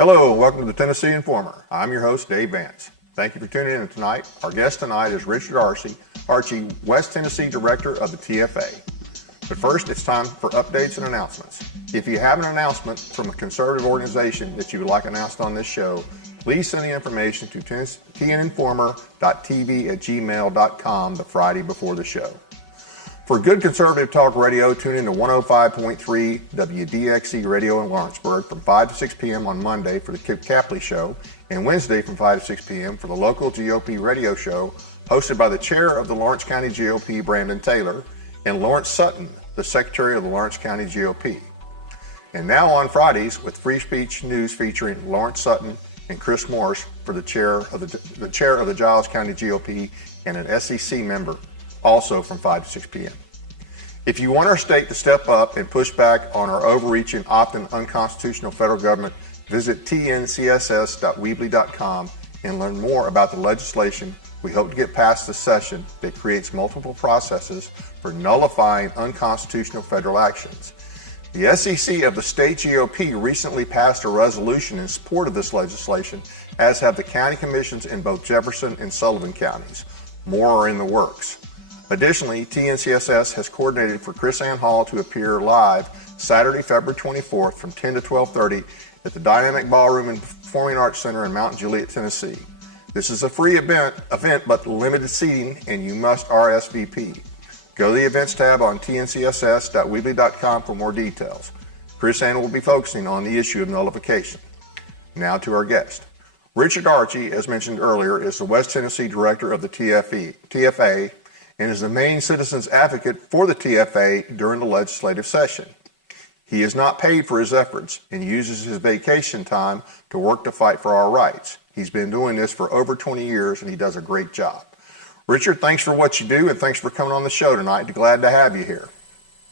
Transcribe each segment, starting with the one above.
Hello, and welcome to the Tennessee Informer. I'm your host, Dave Vance. Thank you for tuning in tonight. Our guest tonight is Richard Archie, West Tennessee Director of the TFA. But first, it's time for updates and announcements. If you have an announcement from a conservative organization that you would like announced on this show, please send the information to tninformer.tv@gmail.com the Friday before the show. For good conservative talk radio, tune in to 105.3 WDXE Radio in Lawrenceburg from 5 to 6 p.m. on Monday for the Kip Capley Show, and Wednesday from 5 to 6 p.m. for the local GOP radio show hosted by the chair of the Lawrence County GOP, Brandon Taylor, and Lawrence Sutton, the secretary of the Lawrence County GOP. And now on Fridays with free speech news featuring Lawrence Sutton and Chris Morris for the chair of the Giles County GOP and an SEC member, also from 5 to 6 p.m. If you want our state to step up and push back on our overreaching, often unconstitutional federal government, visit tncss.weebly.com and learn more about the legislation we hope to get passed this session that creates multiple processes for nullifying unconstitutional federal actions. The SEC of the state GOP recently passed a resolution in support of this legislation, as have the county commissions in both Jefferson and Sullivan counties. More are in the works. Additionally, TNCSS has coordinated for Chris Ann Hall to appear live Saturday, February 24th from 10 to 12:30 at the Dynamic Ballroom and Performing Arts Center in Mount Juliet, Tennessee. This is a free event but limited seating, and you must RSVP. Go to the events tab on tncss.weebly.com for more details. Chris Ann will be focusing on the issue of nullification. Now to our guest. Richard Archie, as mentioned earlier, is the West Tennessee Director of the TFA and is the main citizens advocate for the TFA during the legislative session. He is not paid for his efforts and uses his vacation time to work to fight for our rights. He's been doing this for over 20 years and he does a great job. Richard, thanks for what you do and thanks for coming on the show tonight. Glad to have you here.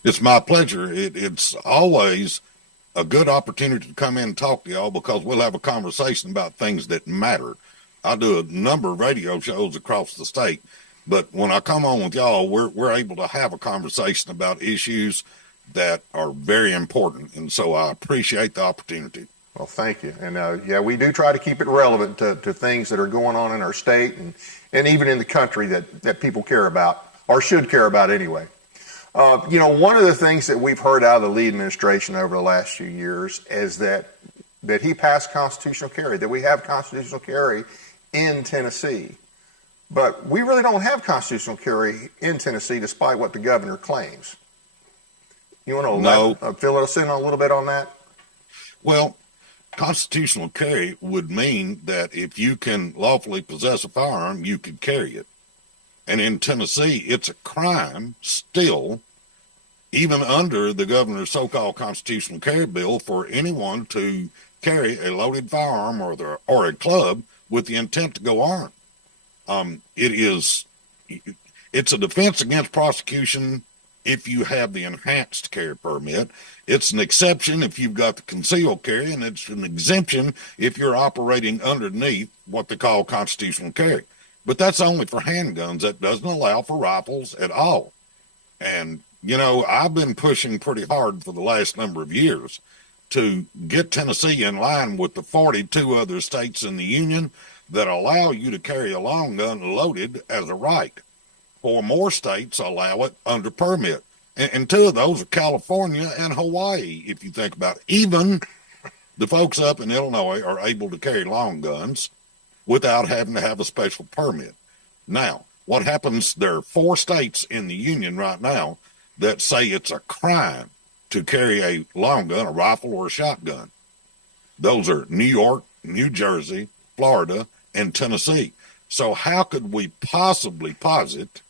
It's my pleasure. It's always a good opportunity to come in and talk to y'all because we'll have a conversation about things that matter. I do a number of radio shows across the state, but when I come on with y'all, we're able to have a conversation about issues that are very important, and so I appreciate the opportunity. Well, thank you. And we do try to keep it relevant to things that are going on in our state and even in the country that people care about, or should care about anyway. One of the things that we've heard out of the Lee administration over the last few years is that he passed constitutional carry, that we have constitutional carry in Tennessee. But we really don't have constitutional carry in Tennessee, despite what the governor claims. You want to fill us in a little bit on that? Well, constitutional carry would mean that if you can lawfully possess a firearm, you could carry it. And in Tennessee, it's a crime still, even under the governor's so-called constitutional carry bill, for anyone to carry a loaded firearm or a club with the intent to go armed. It's a defense against prosecution if you have the enhanced carry permit. It's an exception if you've got the concealed carry, and it's an exemption if you're operating underneath what they call constitutional carry. But that's only for handguns. That doesn't allow for rifles at all. And, I've been pushing pretty hard for the last number of years to get Tennessee in line with the 42 other states in the union that allow you to carry a long gun loaded as a right. 4 more states allow it under permit. And 2 of those are California and Hawaii, if you think about it. Even the folks up in Illinois are able to carry long guns without having to have a special permit. Now, what happens, there are 4 states in the union right now that say it's a crime to carry a long gun, a rifle, or a shotgun. Those are New York, New Jersey, Florida, and Tennessee. So how could we possibly posit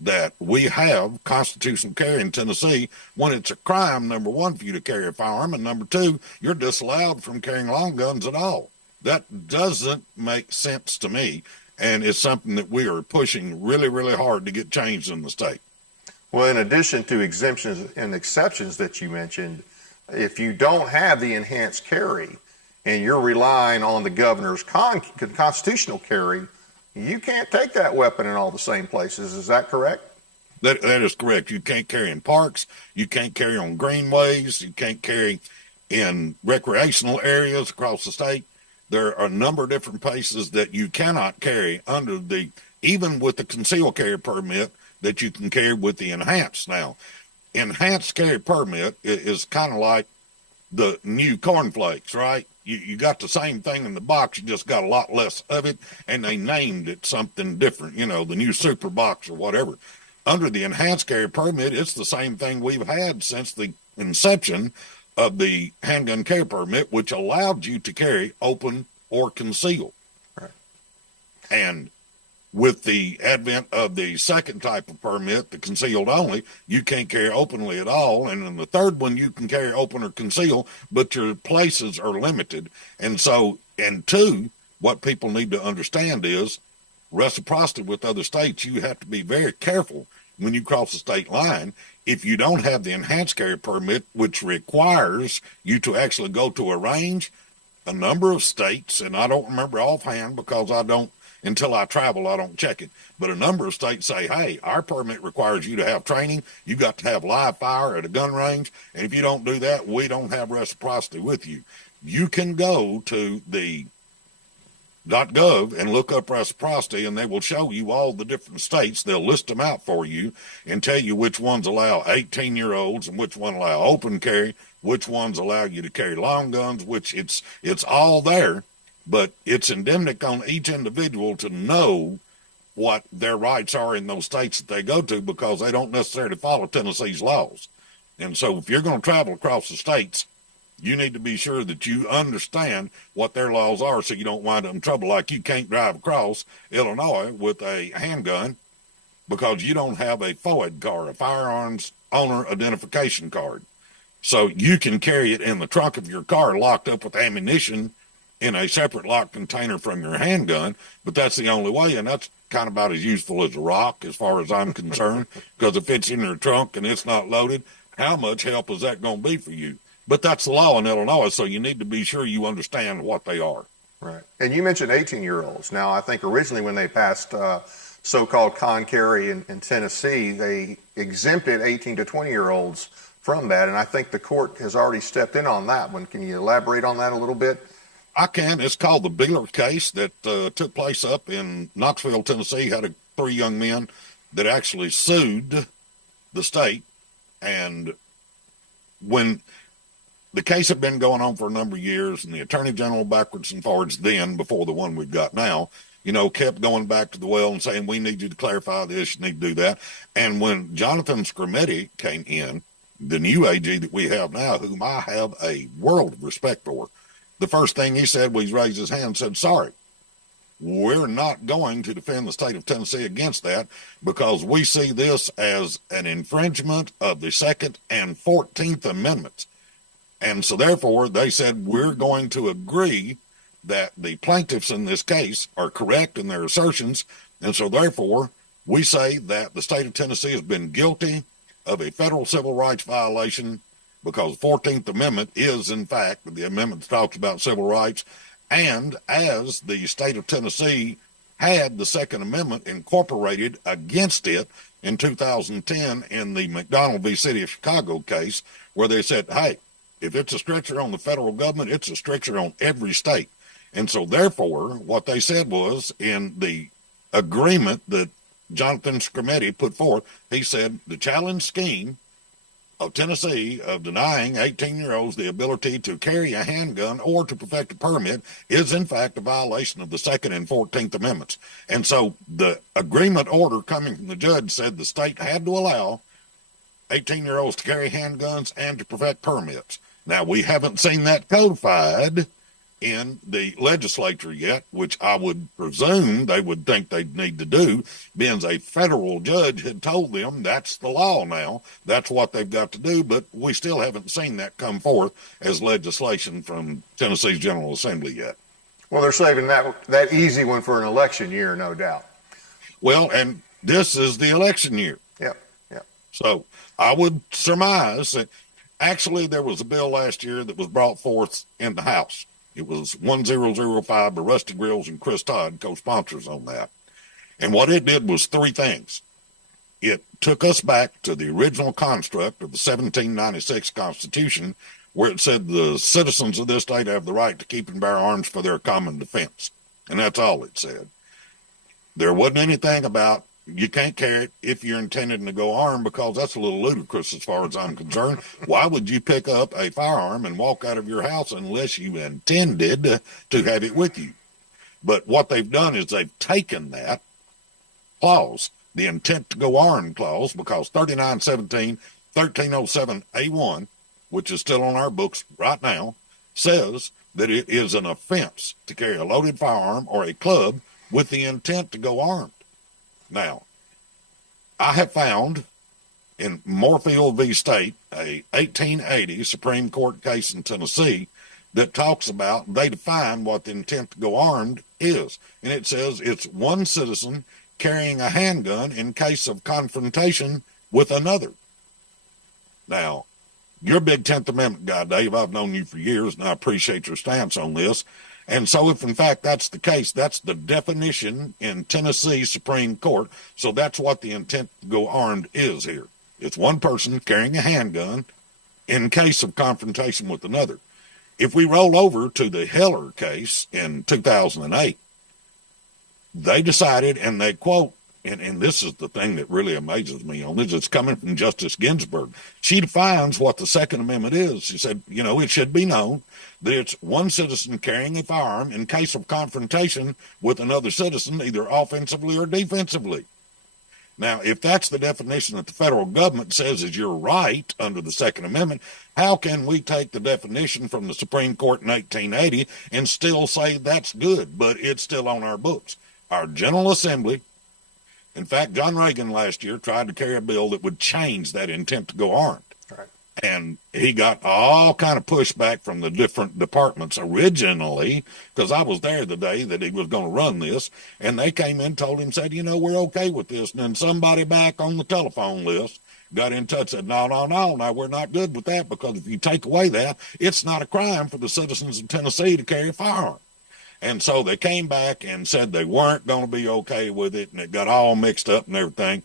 that we have constitutional carry in Tennessee when it's a crime, number 1, for you to carry a firearm, and number 2, you're disallowed from carrying long guns at all? That doesn't make sense to me, and it's something that we are pushing really, really hard to get changed in the state. Well, in addition to exemptions and exceptions that you mentioned, if you don't have the enhanced carry and you're relying on the governor's constitutional carry, you can't take that weapon in all the same places. Is that correct? That is correct. You can't carry in parks. You can't carry on greenways. You can't carry in recreational areas across the state. There are a number of different places that you cannot carry under the, even with the concealed carry permit, that you can carry with the enhanced. Now, enhanced carry permit is kind of like the new cornflakes, right? You got the same thing in the box, you just got a lot less of it, and they named it something different, the new super box or whatever. Under the enhanced carry permit, it's the same thing we've had since the inception of the handgun carry permit, which allowed you to carry open or concealed. Right. And with the advent of the second type of permit, the concealed only, you can't carry openly at all. And in the third one, you can carry open or conceal, but your places are limited. And so, and two, what people need to understand is reciprocity with other states. You have to be very careful when you cross the state line. If you don't have the enhanced carry permit, which requires you to actually go to a range, a number of states, and I don't remember offhand because until I travel, I don't check it. But a number of states say, hey, our permit requires you to have training. You got to have live fire at a gun range. And if you don't do that, we don't have reciprocity with you. You can go to the .gov and look up reciprocity, and they will show you all the different states. They'll list them out for you and tell you which ones allow 18-year-olds and which one allow open carry, which ones allow you to carry long guns, which it's all there. But it's endemic on each individual to know what their rights are in those states that they go to, because they don't necessarily follow Tennessee's laws. And so if you're going to travel across the states, you need to be sure that you understand what their laws are so you don't wind up in trouble. Like you can't drive across Illinois with a handgun because you don't have a FOID card, a firearms owner identification card. So you can carry it in the trunk of your car locked up with ammunition in a separate locked container from your handgun, but that's the only way, and that's kind of about as useful as a rock as far as I'm concerned, because if it's in your trunk and it's not loaded, how much help is that going to be for you? But that's the law in Illinois, so you need to be sure you understand what they are. Right. And you mentioned 18-year-olds. Now, I think originally when they passed so-called con carry in Tennessee, they exempted 18 to 20-year-olds from that, and I think the court has already stepped in on that one. Can you elaborate on that a little bit? I can. It's called the Beeler case that took place up in Knoxville, Tennessee. Had three young men that actually sued the state. And when the case had been going on for a number of years, and the Attorney General backwards and forwards then, before the one we've got now, kept going back to the well and saying, we need you to clarify this, you need to do that. And when Jonathan Scarametti came in, the new AG that we have now, whom I have a world of respect for, the first thing he said was he raised his hand and said, sorry, we're not going to defend the state of Tennessee against that, because we see this as an infringement of the Second and 14th Amendments. And so therefore they said, we're going to agree that the plaintiffs in this case are correct in their assertions. And so therefore we say that the state of Tennessee has been guilty of a federal civil rights violation, because the 14th Amendment is, in fact, the amendment that talks about civil rights. And as the state of Tennessee had the Second Amendment incorporated against it in 2010 in the McDonald v. City of Chicago case, where they said, hey, if it's a stricture on the federal government, it's a stricture on every state. And so therefore, what they said was, in the agreement that Jonathan Scarametti put forth, he said the challenge scheme of Tennessee of denying 18-year-olds the ability to carry a handgun or to perfect a permit is in fact a violation of the Second and 14th Amendments. And so the agreement order coming from the judge said the state had to allow 18-year-olds to carry handguns and to perfect permits. Now, we haven't seen that codified in the legislature yet, which I would presume they would think they'd need to do, being a federal judge had told them that's the law now, that's what they've got to do, but we still haven't seen that come forth as legislation from Tennessee's General Assembly yet. Well, they're saving that easy one for an election year, no doubt. Well, and this is the election year. Yep. So I would surmise that actually there was a bill last year that was brought forth in the House. It was 1005 by Rusty Grills and Chris Todd, co-sponsors on that. And what it did was three things. It took us back to the original construct of the 1796 Constitution, where it said the citizens of this state have the right to keep and bear arms for their common defense. And that's all it said. There wasn't anything about you can't carry it if you're intending to go armed, because that's a little ludicrous as far as I'm concerned. Why would you pick up a firearm and walk out of your house unless you intended to have it with you? But what they've done is they've taken that clause, the intent to go armed clause, because 3917, 1307A1, which is still on our books right now, says that it is an offense to carry a loaded firearm or a club with the intent to go armed. Now, I have found in Moorfield v. State, a 1880 Supreme Court case in Tennessee, that talks about, they define what the intent to go armed is. And it says it's one citizen carrying a handgun in case of confrontation with another. Now, you're a big 10th Amendment guy, Dave. I've known you for years, and I appreciate your stance on this. And so if, in fact, that's the case, that's the definition in Tennessee Supreme Court. So that's what the intent to go armed is here. It's one person carrying a handgun in case of confrontation with another. If we roll over to the Heller case in 2008, they decided, and they quote, and this is the thing that really amazes me on this, it's coming from Justice Ginsburg. She defines what the Second Amendment is. She said, it should be known that it's one citizen carrying a firearm in case of confrontation with another citizen, either offensively or defensively. Now, if that's the definition that the federal government says is your right under the Second Amendment, how can we take the definition from the Supreme Court in 1880 and still say that's good, but it's still on our books? Our General Assembly, in fact, John Reagan last year tried to carry a bill that would change that intent to go armed. Right. And he got all kind of pushback from the different departments originally, because I was there the day that he was going to run this, and they came in, told him, said, we're okay with this. And then somebody back on the telephone list got in touch, said, no, we're not good with that, because if you take away that, it's not a crime for the citizens of Tennessee to carry a firearm. And so they came back and said they weren't going to be okay with it, and it got all mixed up and everything.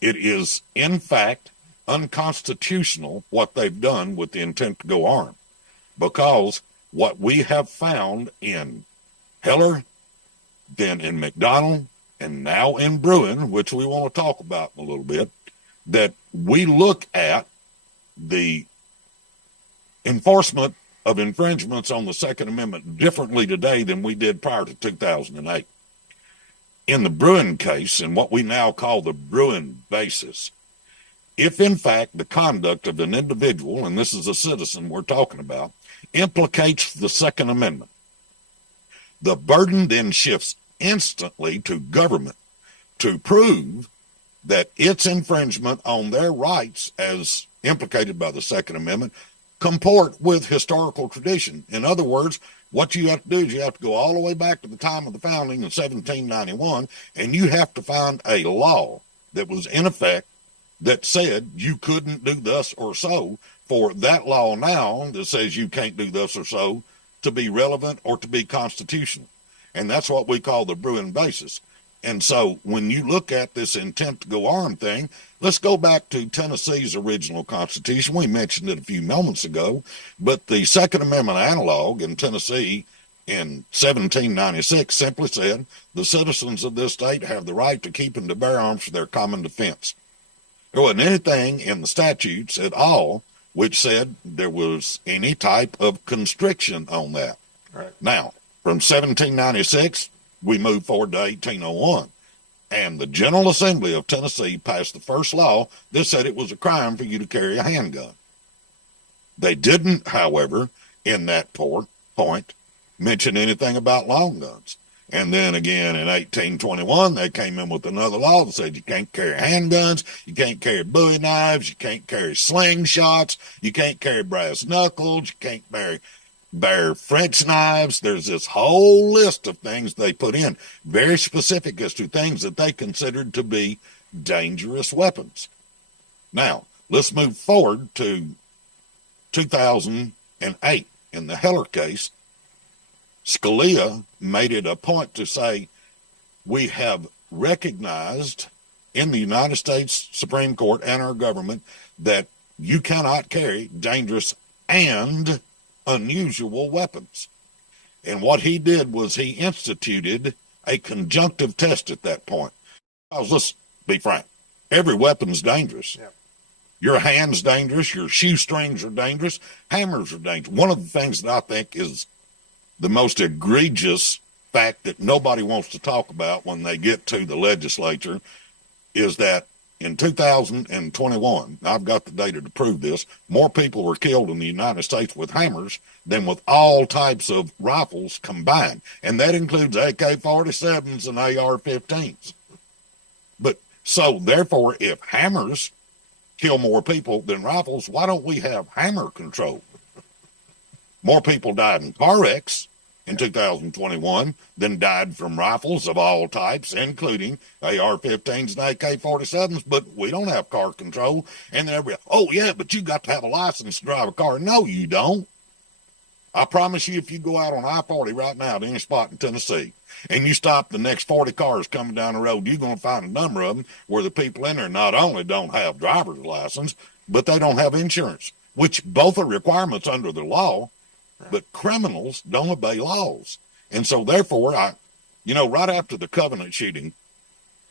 It is, in fact, unconstitutional what they've done with the intent to go armed, because what we have found in Heller, then in McDonald, and now in Bruin, which we want to talk about in a little bit, that we look at the enforcement of infringements on the Second Amendment differently today than we did prior to 2008. In the Bruin case, and what we now call the Bruin basis, if in fact the conduct of an individual, and this is a citizen we're talking about, implicates the Second Amendment, the burden then shifts instantly to government to prove that its infringement on their rights as implicated by the Second Amendment comport with historical tradition. In other words, what you have to do is you have to go all the way back to the time of the founding in 1791, and you have to find a law that was in effect that said you couldn't do thus or so, for that law now that says you can't do thus or so to be relevant or to be constitutional. And that's what we call the Bruin basis. And so when you look at this intent to go armed thing, let's go back to Tennessee's original Constitution. We mentioned it a few moments ago, but the Second Amendment analog in Tennessee in 1796 simply said, the citizens of this state have the right to keep and to bear arms for their common defense. There wasn't anything in the statutes at all which said there was any type of constriction on that. Right. Now, from 1796, we moved forward to 1801, and the General Assembly of Tennessee passed the first law that said it was a crime for you to carry a handgun. They didn't, however, in that point, mention anything about long guns. And then again in 1821, they came in with another law that said you can't carry handguns, you can't carry bowie knives, you can't carry slingshots, you can't carry brass knuckles, you can't bear French knives. There's this whole list of things they put in, very specific as to things that they considered to be dangerous weapons. Now, let's move forward to 2008. In the Heller case, Scalia made it a point to say, we have recognized in the United States Supreme Court and our government that you cannot carry dangerous and unusual weapons. And what he did was he instituted a conjunctive test at that point. Because let's be frank, every weapon's dangerous. Yep. Your hand's dangerous, your shoestrings are dangerous, hammers are dangerous. One of the things that I think is the most egregious fact that nobody wants to talk about when they get to the legislature is that in 2021, I've got the data to prove this, more people were killed in the United States with hammers than with all types of rifles combined. And that includes AK-47s and AR-15s. But so therefore, if hammers kill more people than rifles, why don't we have hammer control? More people died in car wrecks in 2021 than died from rifles of all types, including AR-15s and AK-47s, but we don't have car control. And then oh yeah, but you got to have a license to drive a car. No, you don't. I promise you, if you go out on I-40 right now to any spot in Tennessee and you stop the next 40 cars coming down the road, you're going to find a number of them where the people in there not only don't have driver's license, but they don't have insurance, which both are requirements under the law. But criminals don't obey laws. And so therefore, right after the Covenant shooting,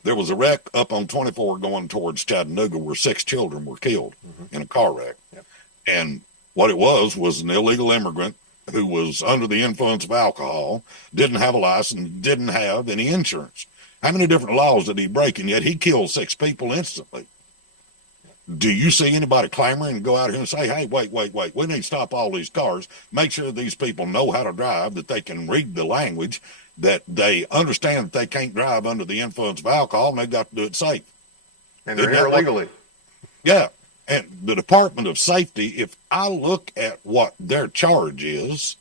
there was a wreck up on 24 going towards Chattanooga where 6 children were killed in a car wreck. Yep. And what it was an illegal immigrant who was under the influence of alcohol, didn't have a license, didn't have any insurance. How many different laws did he break? And yet he killed 6 people instantly. Do you see anybody clamoring and go out here and say, hey, wait, we need to stop all these cars, make sure these people know how to drive, that they can read the language, that they understand that they can't drive under the influence of alcohol, and they've got to do it safe. And they're here illegally. Yeah. And the Department of Safety, if I look at what their charge is,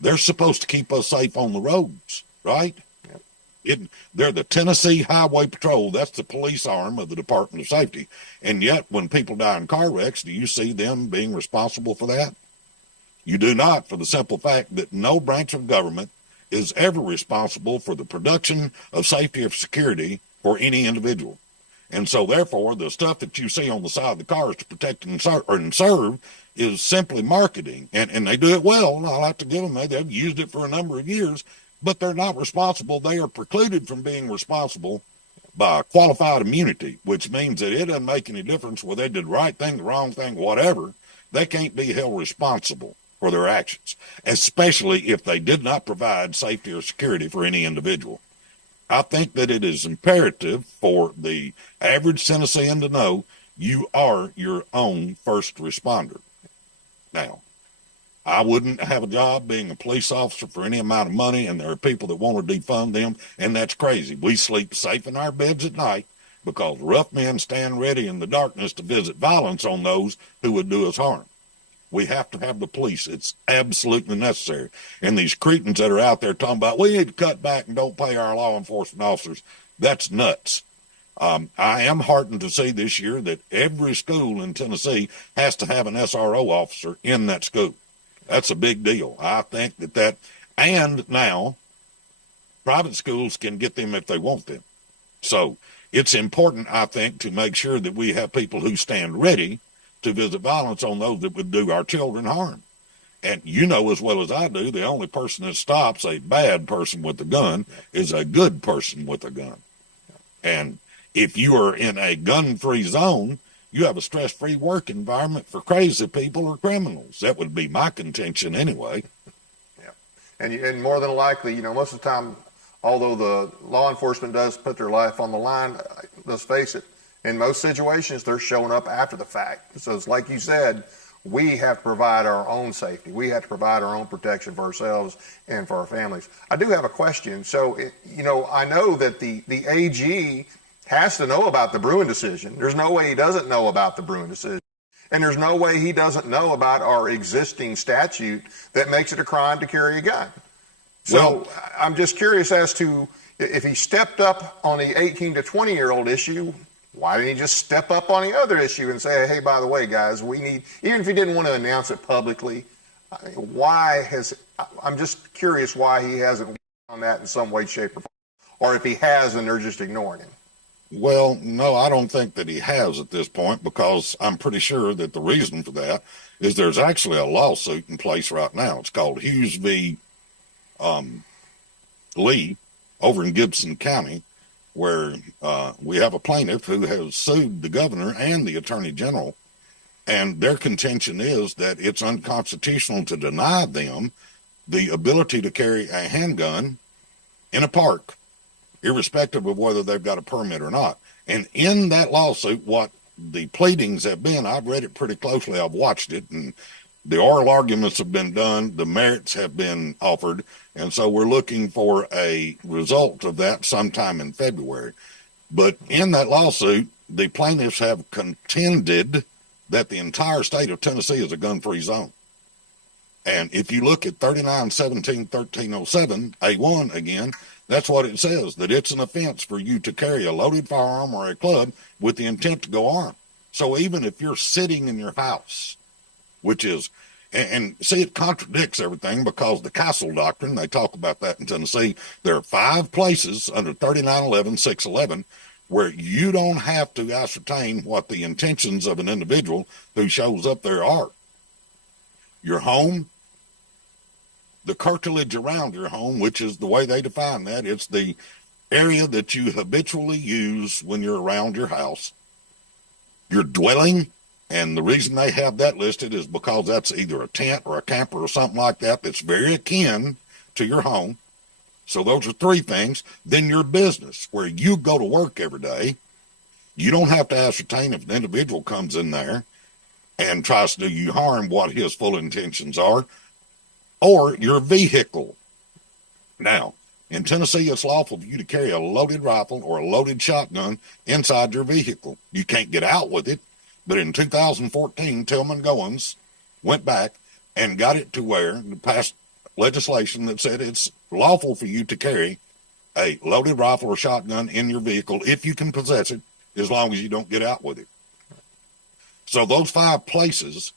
they're supposed to keep us safe on the roads, right? They're the Tennessee Highway Patrol. That's the police arm of the Department of Safety. And yet, when people die in car wrecks, do you see them being responsible for that? You do not, for the simple fact that no branch of government is ever responsible for the production of safety or security for any individual. And so, therefore, the stuff that you see on the side of the cars to protect and serve is simply marketing. And they do it well. And I'll have to give them that. They've used it for a number of years. But they're not responsible. They are precluded from being responsible by qualified immunity, which means that it doesn't make any difference whether they did the right thing, the wrong thing, whatever. They can't be held responsible for their actions, especially if they did not provide safety or security for any individual. I think that it is imperative for the average Tennessean to know you are your own first responder. Now, I wouldn't have a job being a police officer for any amount of money, and there are people that want to defund them, and that's crazy. We sleep safe in our beds at night because rough men stand ready in the darkness to visit violence on those who would do us harm. We have to have the police. It's absolutely necessary. And these cretins that are out there talking about, we need to cut back and don't pay our law enforcement officers, that's nuts. I am heartened to see this year that every school in Tennessee has to have an SRO officer in that school. That's a big deal. I think that, and now private schools can get them if they want them. So it's important, I think, to make sure that we have people who stand ready to visit violence on those that would do our children harm. And you know as well as I do, the only person that stops a bad person with a gun is a good person with a gun. And if you are in a gun-free zone, you have a stress-free work environment for crazy people or criminals. That would be my contention anyway. Yeah. And more than likely, most of the time, although the law enforcement does put their life on the line, let's face it, in most situations, they're showing up after the fact. So it's like you said, we have to provide our own safety. We have to provide our own protection for ourselves and for our families. I do have a question. So, I know that the AG has to know about the Bruen decision. There's no way he doesn't know about the Bruen decision. And there's no way he doesn't know about our existing statute that makes it a crime to carry a gun. So I'm just curious as to if he stepped up on the 18 to 20-year-old issue, why didn't he just step up on the other issue and say, hey, by the way, guys, we need, even if he didn't want to announce it publicly, I'm just curious why he hasn't on that in some way, shape, or form. Or if he has, and they're just ignoring him. Well, no, I don't think that he has at this point, because I'm pretty sure that the reason for that is there's actually a lawsuit in place right now. It's called Hughes v. Lee over in Gibson County, where we have a plaintiff who has sued the governor and the attorney general, and their contention is that it's unconstitutional to deny them the ability to carry a handgun in a park, irrespective of whether they've got a permit or not. And in that lawsuit, what the pleadings have been, I've read it pretty closely, I've watched it, and the oral arguments have been done, the merits have been offered, and so we're looking for a result of that sometime in February. But in that lawsuit, the plaintiffs have contended that the entire state of Tennessee is a gun-free zone. And if you look at 39-17-1307, A1 that's what it says, that it's an offense for you to carry a loaded firearm or a club with the intent to go armed. So even if you're sitting in your house, which is, and see, it contradicts everything, because the castle doctrine, they talk about that in Tennessee, there are 5 places under 39-11-611 where you don't have to ascertain what the intentions of an individual who shows up there are. Your home, the curtilage around your home, which is the way they define that, it's the area that you habitually use when you're around your house. Your dwelling, and the reason they have that listed is because that's either a tent or a camper or something like that that's very akin to your home. So those are 3 things. Then your business, where you go to work every day. You don't have to ascertain if an individual comes in there and tries to do you harm, what his full intentions are. Or your vehicle. Now, in Tennessee, it's lawful for you to carry a loaded rifle or a loaded shotgun inside your vehicle. You can't get out with it, but in 2014, Tillman Goins went back and got it to where the passed legislation that said it's lawful for you to carry a loaded rifle or shotgun in your vehicle if you can possess it, as long as you don't get out with it. So those 5 places,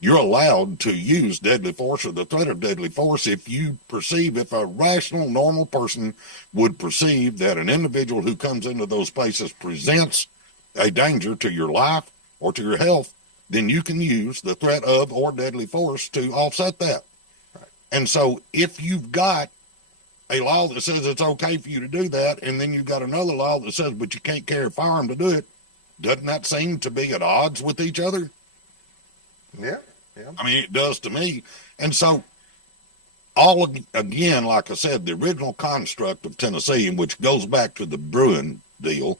you're allowed to use deadly force or the threat of deadly force if you perceive, if a rational, normal person would perceive that an individual who comes into those places presents a danger to your life or to your health, then you can use the threat of or deadly force to offset that. Right. And so if you've got a law that says it's okay for you to do that, and then you've got another law that says, but you can't carry a firearm to do it, doesn't that seem to be at odds with each other? Yeah. Yeah. I mean, it does to me. And so, again, like I said, the original construct of Tennessee, which goes back to the Bruin deal,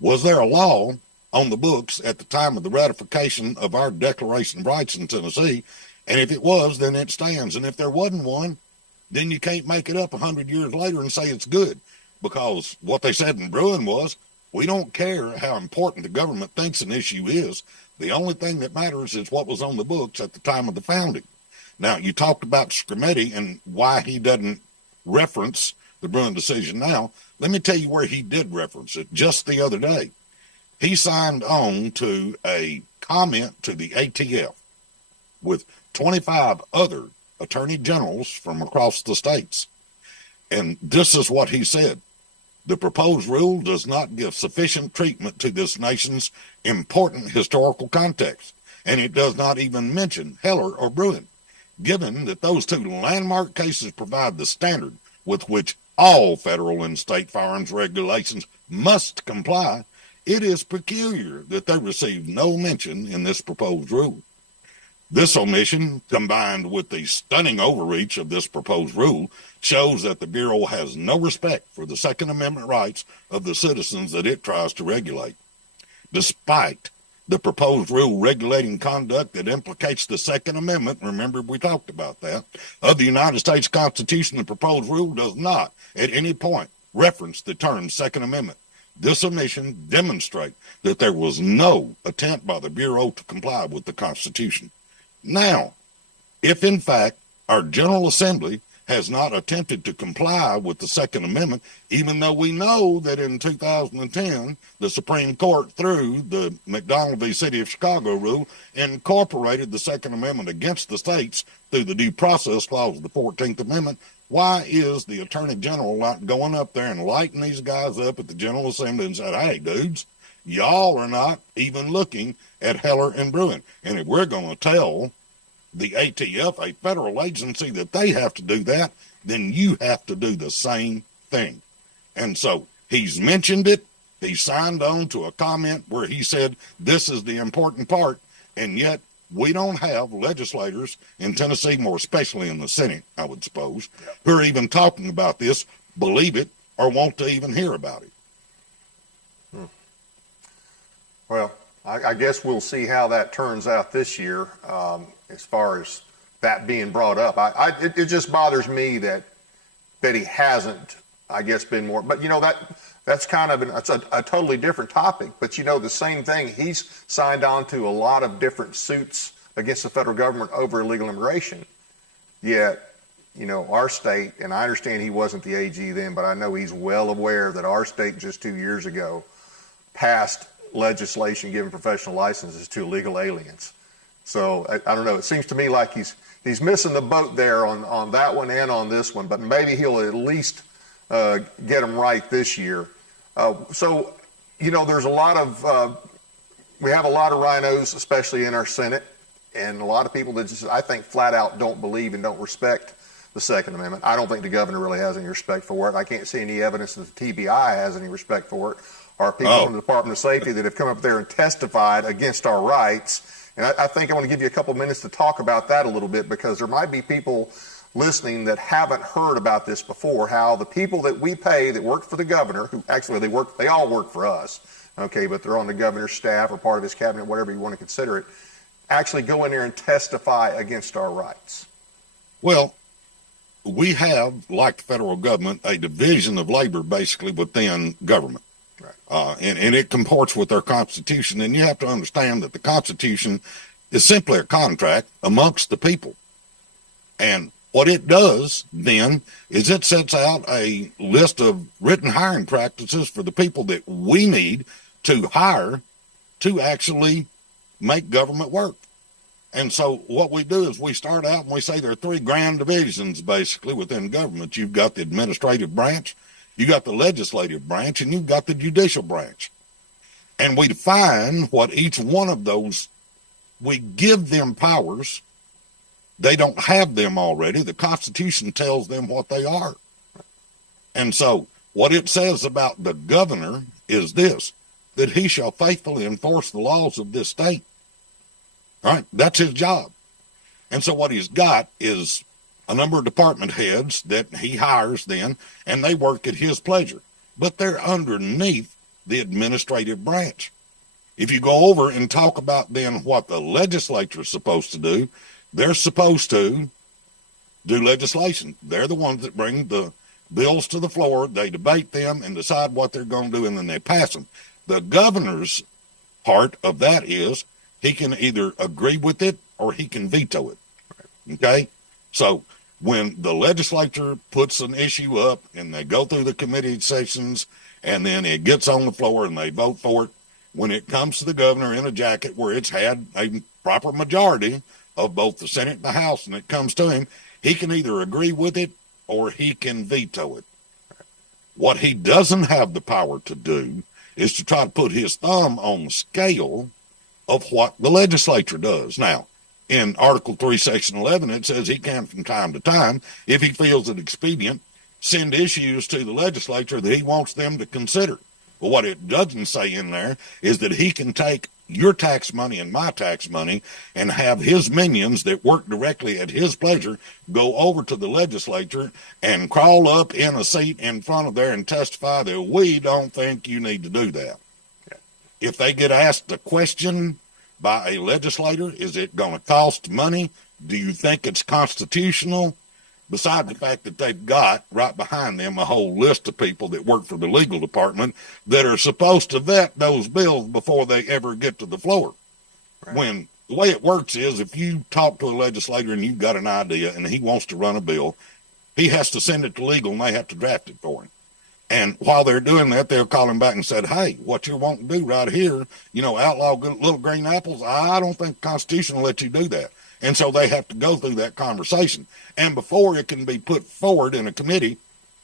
was there a law on the books at the time of the ratification of our Declaration of Rights in Tennessee? And if it was, then it stands. And if there wasn't one, then you can't make it up 100 years later and say it's good. Because what they said in Bruin was, we don't care how important the government thinks an issue is. The only thing that matters is what was on the books at the time of the founding. Now, you talked about Scrimeti and why he doesn't reference the Bruin decision now. Let me tell you where he did reference it just the other day. He signed on to a comment to the ATF with 25 other attorney generals from across the states. And this is what he said. The proposed rule does not give sufficient treatment to this nation's important historical context, and it does not even mention Heller or Bruin. Given that those 2 landmark cases provide the standard with which all federal and state firearms regulations must comply, it is peculiar that they receive no mention in this proposed rule. This omission, combined with the stunning overreach of this proposed rule, shows that the Bureau has no respect for the Second Amendment rights of the citizens that it tries to regulate. Despite the proposed rule regulating conduct that implicates the Second Amendment, remember we talked about that, of the United States Constitution, the proposed rule does not at any point reference the term Second Amendment. This omission demonstrates that there was no attempt by the Bureau to comply with the Constitution. Now, if in fact our General Assembly has not attempted to comply with the Second Amendment, even though we know that in 2010, the Supreme Court, through the McDonald v. City of Chicago rule, incorporated the Second Amendment against the states through the Due Process Clause of the 14th Amendment. Why is the Attorney General not going up there and lighting these guys up at the General Assembly and said, hey, dudes, y'all are not even looking at Heller and Bruin. And if we're going to tell the ATF, a federal agency, that they have to do that, then you have to do the same thing. And so he's mentioned it. He signed on to a comment where he said this is the important part, and yet we don't have legislators in Tennessee, more especially in the Senate, I would suppose, who are even talking about this, believe it, or want to even hear about it. Well, I guess we'll see how that turns out this year, as far as that being brought up. It just bothers me that he hasn't, I guess, been more. But that's kind of it's a totally different topic. But the same thing. He's signed on to a lot of different suits against the federal government over illegal immigration. Yet, our state, and I understand he wasn't the AG then, but I know he's well aware that our state just 2 years ago passed legislation giving professional licenses to illegal aliens. So I don't know. It seems to me like he's missing the boat there on that one and on this one, but maybe he'll at least get them right this year. So there's a lot of we have a lot of rhinos, especially in our Senate, and a lot of people that just, I think, flat out don't believe and don't respect the Second Amendment. I don't think the governor really has any respect for it. I can't see any evidence that the TBI has any respect for it, or people from the Department of Safety that have come up there and testified against our rights. And I think I want to give you a couple minutes to talk about that a little bit, because there might be people listening that haven't heard about this before, how the people that we pay that work for the governor, who actually they all work for us, okay, but they're on the governor's staff or part of his cabinet, whatever you want to consider it, actually go in there and testify against our rights. Well, we have, like the federal government, a division of labor basically within government. Right. And it comports with our Constitution. And you have to understand that the Constitution is simply a contract amongst the people. And what it does then is it sets out a list of written hiring practices for the people that we need to hire to actually make government work. And so what we do is we start out and we say there are three grand divisions basically within government. You've got the administrative branch, you got the legislative branch, and you've got the judicial branch. And we define what each one of those, we give them powers. They don't have them already. The Constitution tells them what they are. And so what it says about the governor is this, that he shall faithfully enforce the laws of this state. All right, that's his job. And so what he's got is a number of department heads that he hires then, and they work at his pleasure. But they're underneath the administrative branch. If you go over and talk about then what the legislature is supposed to do, they're supposed to do legislation. They're the ones that bring the bills to the floor, they debate them and decide what they're going to do, and then they pass them. The governor's part of that is he can either agree with it or he can veto it. Okay? So when the legislature puts an issue up and they go through the committee sessions and then it gets on the floor and they vote for it, when it comes to the governor in a jacket where it's had a proper majority of both the Senate and the House and it comes to him, he can either agree with it or he can veto it. What he doesn't have the power to do is to try to put his thumb on the scale of what the legislature does. Now, in Article 3, Section 11, it says he can, from time to time, if he feels it expedient, send issues to the legislature that he wants them to consider. But what it doesn't say in there is that he can take your tax money and my tax money and have his minions that work directly at his pleasure go over to the legislature and crawl up in a seat in front of there and testify that we don't think you need to do that. Yeah. If they get asked a question by a legislator, is it going to cost money? Do you think it's constitutional? Besides the fact that they've got right behind them a whole list of people that work for the legal department that are supposed to vet those bills before they ever get to the floor. Right. When the way it works is if you talk to a legislator and you've got an idea and he wants to run a bill, he has to send it to legal and they have to draft it for him. And while they're doing that, they'll call him back and said, hey, what you're wanting to do right here, outlaw little green apples, I don't think the Constitution will let you do that. And so they have to go through that conversation. And before it can be put forward in a committee,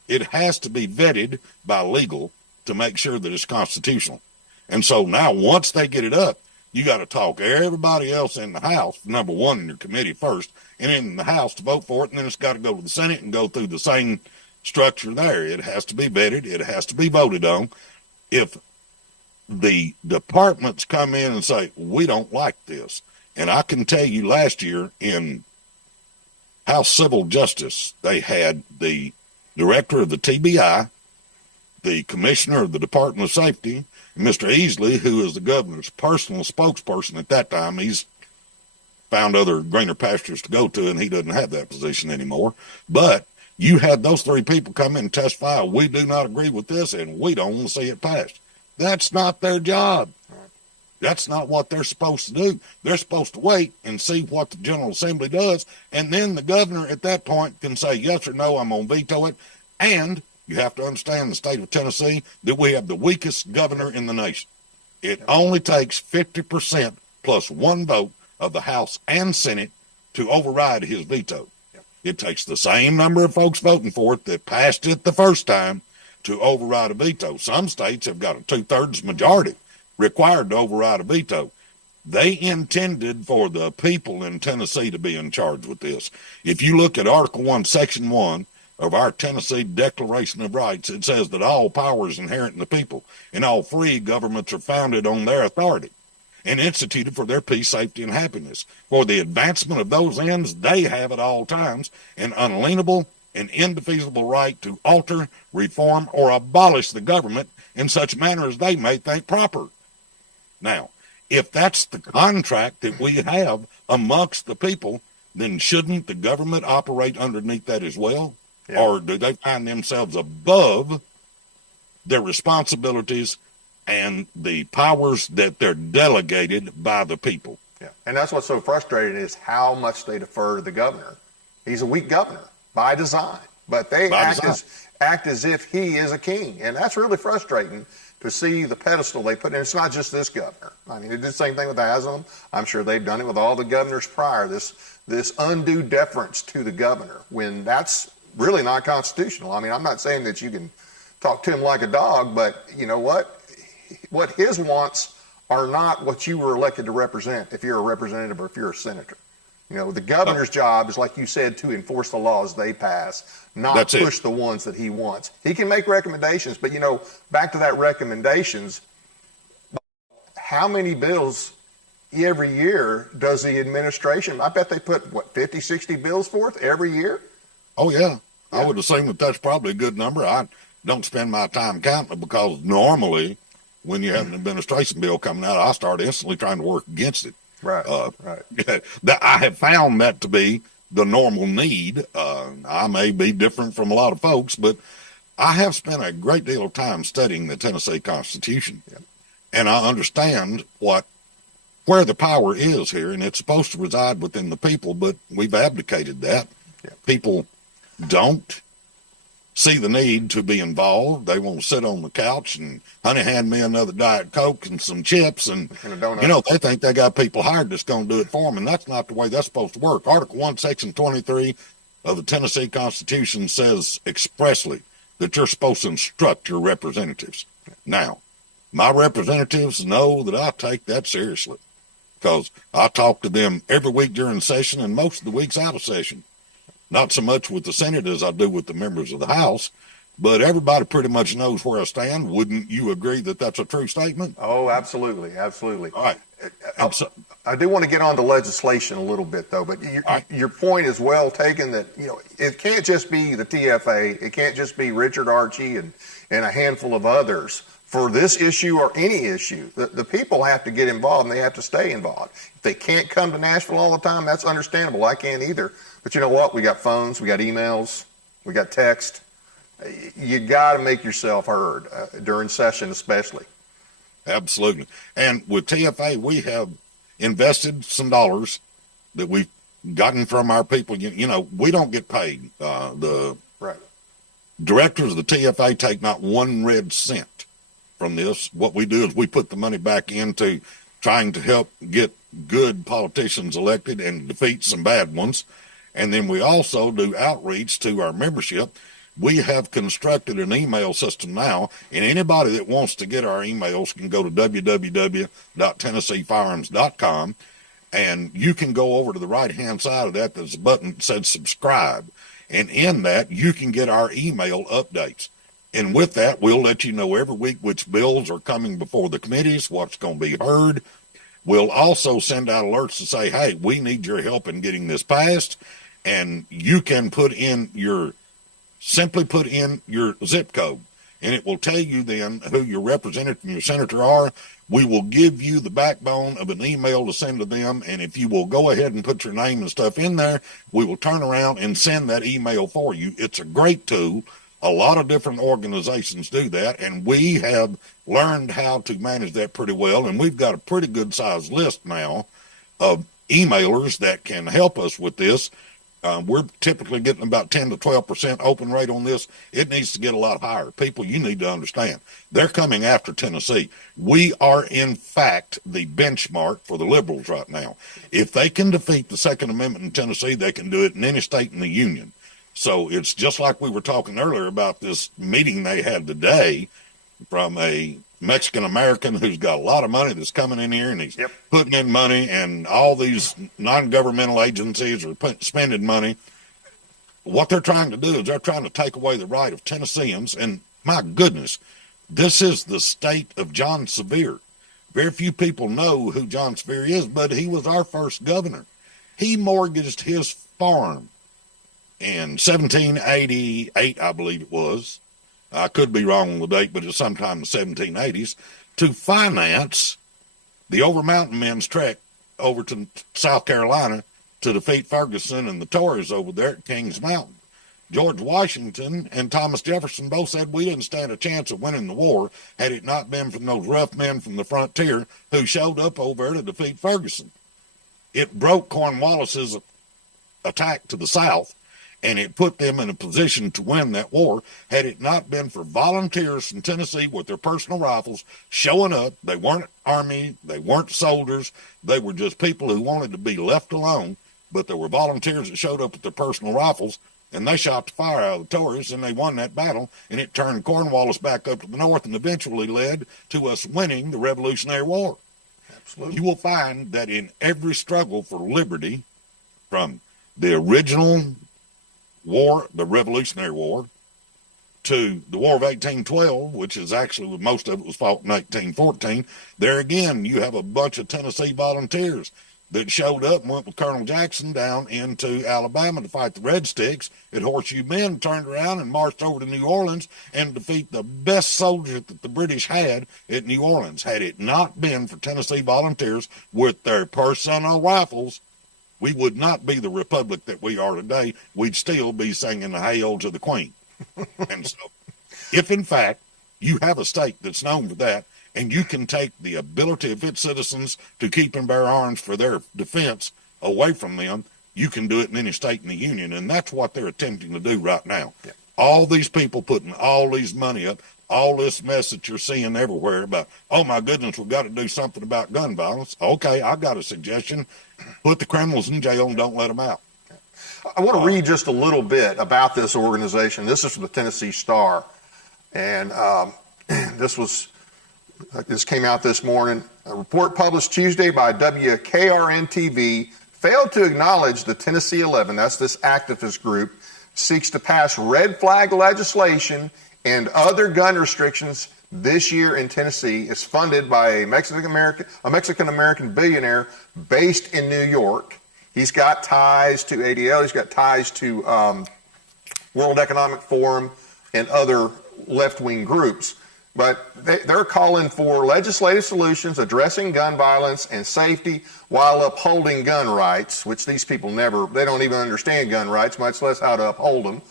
it has to be vetted by legal to make sure that it's constitutional. And so now once they get it up, you got to talk everybody else in the House, number one in your committee first, and in the House to vote for it, and then it's got to go to the Senate and go through the same structure there. It has to be vetted. It has to be voted on. If the departments come in and say, we don't like this, and I can tell you last year in House Civil Justice, they had the director of the TBI, the commissioner of the Department of Safety, and Mr. Easley, who is the governor's personal spokesperson at that time. He's found other greener pastures to go to, and he doesn't have that position anymore. But you had those three people come in and testify, we do not agree with this, and we don't want to see it passed. That's not their job. That's not what they're supposed to do. They're supposed to wait and see what the General Assembly does, and then the governor at that point can say yes or no, I'm going to veto it. And you have to understand the state of Tennessee that we have the weakest governor in the nation. It only takes 50% plus one vote of the House and Senate to override his veto. It takes the same number of folks voting for it that passed it the first time to override a veto. Some states have got a 2/3 majority required to override a veto. They intended for the people in Tennessee to be in charge with this. If you look at Article 1, Section 1 of our Tennessee Declaration of Rights, it says that all power is inherent in the people, and all free governments are founded on their authority and instituted for their peace, safety, and happiness. For the advancement of those ends, they have at all times an unalienable and indefeasible right to alter, reform, or abolish the government in such manner as they may think proper. Now, if that's the contract that we have amongst the people, then shouldn't the government operate underneath that as well? Yeah. Or do they find themselves above their responsibilities and the powers that they're delegated by the people? Yeah. And that's what's so frustrating is how much they defer to the governor. He's a weak governor by design, but they act as if he is a king. And that's really frustrating to see the pedestal they put in. It's not just this governor. I mean, they did the same thing with Haslam. I'm sure they've done it with all the governors prior, this undue deference to the governor when that's really not constitutional. I mean, I'm not saying that you can talk to him like a dog, but you know what? What his wants are not what you were elected to represent if you're a representative or if you're a senator. You know, the governor's job is, like you said, to enforce the laws they pass, not push the ones that he wants. He can make recommendations, but, back to that recommendations, how many bills every year does the administration, I bet they put, 50, 60 bills forth every year? Oh, yeah. I would assume that that's probably a good number. I don't spend my time counting it because normally when you have an administration bill coming out, I start instantly trying to work against it. Right, right. I have found that to be the normal need. I may be different from a lot of folks, but I have spent a great deal of time studying the Tennessee Constitution, and I understand where the power is here, and it's supposed to reside within the people, but we've abdicated that. Yeah. People don't see the need to be involved. They won't sit on the couch and, honey, hand me another Diet Coke and some chips. And they think they got people hired that's going to do it for them. And that's not the way that's supposed to work. Article 1, Section 23 of the Tennessee Constitution says expressly that you're supposed to instruct your representatives. Now, my representatives know that I take that seriously because I talk to them every week during session and most of the weeks out of session. Not so much with the Senate as I do with the members of the House, but everybody pretty much knows where I stand. Wouldn't you agree that that's a true statement? Oh, absolutely. Absolutely. All right. I do want to get on to legislation a little bit, though, but your point is well taken that, it can't just be the TFA. It can't just be Richard Archie and a handful of others for this issue or any issue. The people have to get involved and they have to stay involved. If they can't come to Nashville all the time, that's understandable. I can't either. But you know what? We got phones, we got emails, we got text. You got to make yourself heard during session especially. Absolutely. And with TFA, we have invested some dollars that we gotten from our people. You know, we don't get paid. The Right. directors of the TFA take not one red cent from this. What we do is we put the money back into trying to help get good politicians elected and defeat some bad ones. And then we also do outreach to our membership. We have constructed an email system now, and anybody that wants to get our emails can go to www.tennesseefirearms.com, and you can go over to the right-hand side of that. There's a button that says subscribe, and in that you can get our email updates. And with that, we'll let you know every week which bills are coming before the committees, what's going to be heard. We'll also send out alerts to say, hey, we need your help in getting this passed, and you can simply put in your zip code, and it will tell you then who your representative and your senator are. We will give you the backbone of an email to send to them, and if you will go ahead and put your name and stuff in there, we will turn around and send that email for you. It's a great tool. A lot of different organizations do that, and we have learned how to manage that pretty well, and we've got a pretty good-sized list now of emailers that can help us with this. We're typically getting about 10 to 12% open rate on this. It needs to get a lot higher. People, you need to understand, they're coming after Tennessee. We are, in fact, the benchmark for the liberals right now. If they can defeat the Second Amendment in Tennessee, they can do it in any state in the Union. So it's just like we were talking earlier about this meeting they had today from a Mexican-American who's got a lot of money that's coming in here, and he's putting in money, and all these non-governmental agencies are spending money. What they're trying to do is they're trying to take away the right of Tennesseans, and my goodness, this is the state of John Sevier. Very few people know who John Sevier is, but he was our first governor. He mortgaged his farm in 1788, I believe it was. I could be wrong on the date, but it's sometime in the 1780s, to finance the Over Mountain Men's trek over to South Carolina to defeat Ferguson and the Tories over there at Kings Mountain. George Washington and Thomas Jefferson both said we didn't stand a chance of winning the war had it not been from those rough men from the frontier who showed up over there to defeat Ferguson. It broke Cornwallis's attack to the south, and it put them in a position to win that war. Had it not been for volunteers from Tennessee with their personal rifles showing up, they weren't army, they weren't soldiers, they were just people who wanted to be left alone, but there were volunteers that showed up with their personal rifles, and they shot the fire out of the Tories, and they won that battle, and it turned Cornwallis back up to the north and eventually led to us winning the Revolutionary War. Absolutely. You will find that in every struggle for liberty, from the original war, the Revolutionary War, to the War of 1812, which is actually, most of it was fought in 1814. There again, you have a bunch of Tennessee volunteers that showed up and went with Colonel Jackson down into Alabama to fight the Red Sticks at Horseshoe Bend, turned around and marched over to New Orleans and defeat the best soldier that the British had at New Orleans. Had it not been for Tennessee volunteers with their personal rifles, we would not be the republic that we are today. We'd still be singing Hail to the Queen. And so, if in fact you have a state that's known for that, and you can take the ability of its citizens to keep and bear arms for their defense away from them, you can do it in any state in the Union. And that's what they're attempting to do right now. Yeah. All these people putting all these money up, all this mess that you're seeing everywhere about, oh my goodness, we've got to do something about gun violence. Okay, I've got a suggestion. Put the criminals in jail and don't let them out. I want to read just a little bit about this organization. This is from the Tennessee Star. And this came out this morning. A report published Tuesday by WKRN-TV failed to acknowledge the Tennessee 11, that's this activist group, seeks to pass red flag legislation and other gun restrictions this year in Tennessee. Is funded by a Mexican-American billionaire based in New York. He's got ties to ADL. He's got ties to World Economic Forum and other left-wing groups. But they're calling for legislative solutions addressing gun violence and safety while upholding gun rights, which these people they don't even understand gun rights, much less how to uphold them.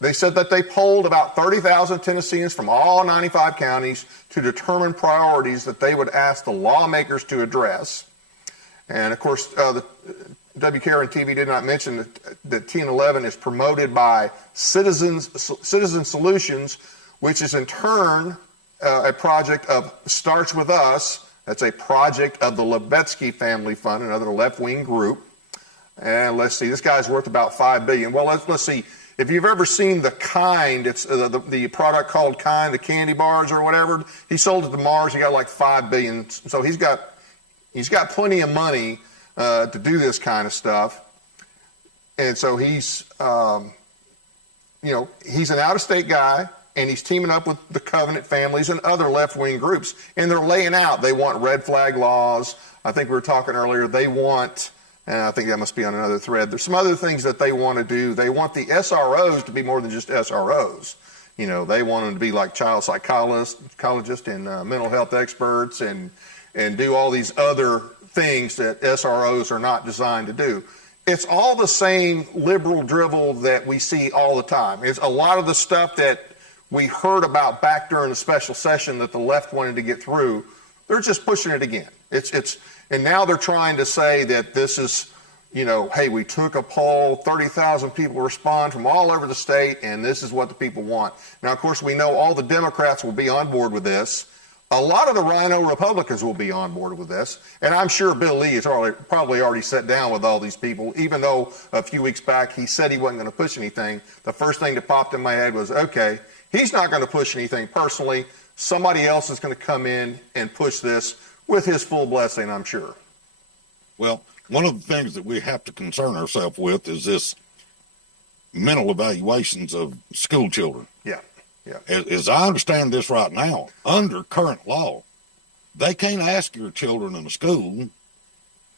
They said that they polled about 30,000 Tennesseans from all 95 counties to determine priorities that they would ask the lawmakers to address. And of course, WKRN TV did not mention that T11 is promoted by Citizen Solutions, which is in turn a project of Starts With Us. That's a project of the Levetsky Family Fund, another left-wing group. And let's see, this guy's worth about $5 billion. Well, let's see. If you've ever seen the Kind, it's the product called Kind, the candy bars or whatever. He sold it to Mars. He got like $5 billion. So he's got plenty of money to do this kind of stuff. And so he's an out-of-state guy, and he's teaming up with the Covenant families and other left-wing groups. And they're laying out, they want red flag laws. I think we were talking earlier, they want, and I think that must be on another thread, there's some other things that they want to do. They want the SROs to be more than just SROs. They want them to be like child psychologists and mental health experts and do all these other things that SROs are not designed to do. It's all the same liberal drivel that we see all the time. It's a lot of the stuff that we heard about back during the special session that the left wanted to get through. They're just pushing it again. And now they're trying to say that this is, hey, we took a poll, 30,000 people respond from all over the state, and this is what the people want. Now, of course, we know all the Democrats will be on board with this. A lot of the Rhino Republicans will be on board with this, and I'm sure Bill Lee has probably already sat down with all these people, even though a few weeks back he said he wasn't going to push anything. The first thing that popped in my head was, okay, he's not going to push anything personally. Somebody else is going to come in and push this with his full blessing, I'm sure. Well, one of the things that we have to concern ourselves with is this mental evaluations of school children. Yeah. As I understand this right now, under current law, they can't ask your children in a school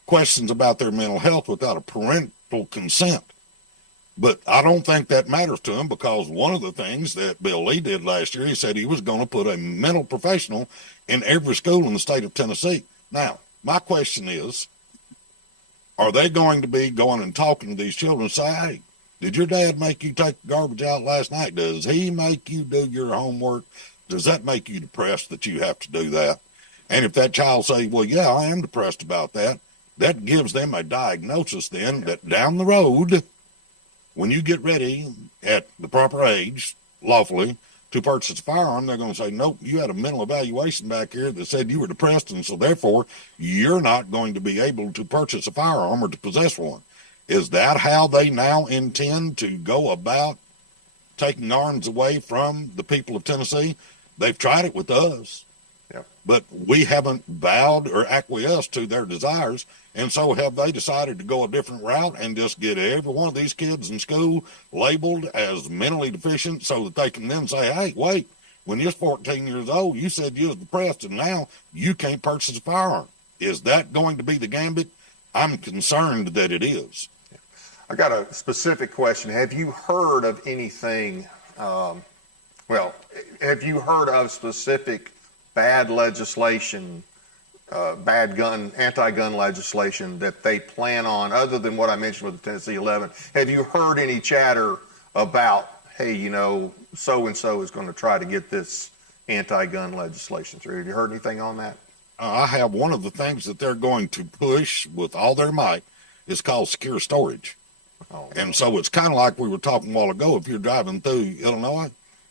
questions about their mental health without a parental consent. But I don't think that matters to them, because one of the things that Bill Lee did last year, he said he was going to put a mental professional in every school in the state of Tennessee. Now, my question is, are they going to be going and talking to these children and say, hey, did your dad make you take the garbage out last night? Does he make you do your homework? Does that make you depressed that you have to do that? And if that child say, well, yeah, I am depressed about that, that gives them a diagnosis then that down the road, when you get ready at the proper age, lawfully, to purchase a firearm, they're going to say, nope, you had a mental evaluation back here that said you were depressed, and so therefore you're not going to be able to purchase a firearm or to possess one. Is that how they now intend to go about taking arms away from the people of Tennessee? They've tried it with us, but we haven't bowed or acquiesced to their desires, and so have they decided to go a different route and just get every one of these kids in school labeled as mentally deficient so that they can then say, hey, wait, when you're 14 years old, you said you was depressed, and now you can't purchase a firearm. Is that going to be the gambit? I'm concerned that it is. I got a specific question. Have you heard of anything, have you heard of specific bad legislation, anti-gun legislation that they plan on, other than what I mentioned with the Tennessee 11? Have you heard any chatter about, hey, so-and-so is going to try to get this anti-gun legislation through? Have you heard anything on that? I have. One of the things that they're going to push with all their might is called secure storage. And so it's kind of like we were talking a while ago. If you're driving through Illinois,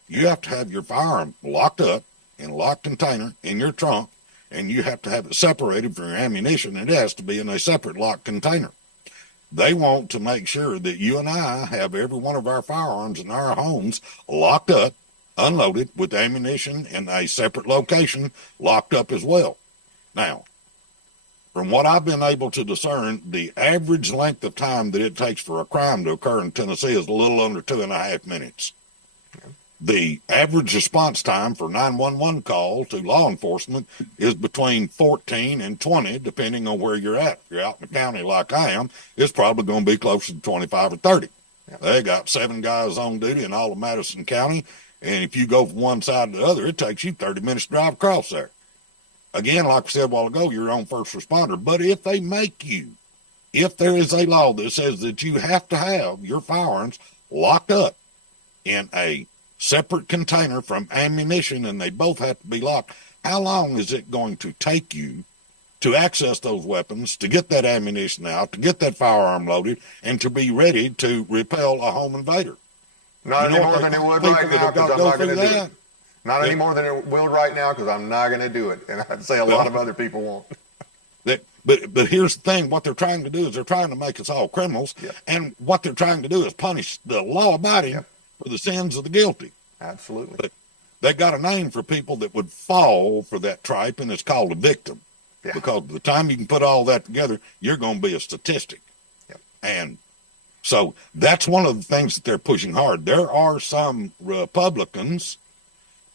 you have to have your firearm locked up in a locked container in your trunk, and you have to have it separated from your ammunition. It has to be in a separate locked container. They want to make sure that you and I have every one of our firearms in our homes locked up, unloaded, with ammunition in a separate location, locked up as well. Now, from what I've been able to discern, the average length of time that it takes for a crime to occur in Tennessee is a little under 2.5 minutes. The average response time for 911 calls to law enforcement is between 14 and 20, depending on where you're at. If you're out in the county like I am, it's probably going to be closer to 25 or 30. They got 7 guys on duty in all of Madison County, and if you go from one side to the other, it takes you 30 minutes to drive across there. Again, like we said a while ago, you're on first responder. But if they make you, if there is a law that says that you have to have your firearms locked up in a separate container from ammunition, and they both have to be locked, how long is it going to take you to access those weapons, to get that ammunition out, to get that firearm loaded, and to be ready to repel a home invader. Not any more than it would right now, because I'm not going to do it. Not any more than it will right now, because I'm not going to do it. And I'd say a lot of other people won't. But here's the thing. What they're trying to do is they're trying to make us all criminals. Yep. And what they're trying to do is punish the law-abiding for the sins of the guilty. Absolutely. But they got a name for people that would fall for that tripe, and it's called a victim. Yeah. Because by the time you can put all that together, you're going to be a statistic. Yep. And so that's one of the things that they're pushing hard. There are some Republicans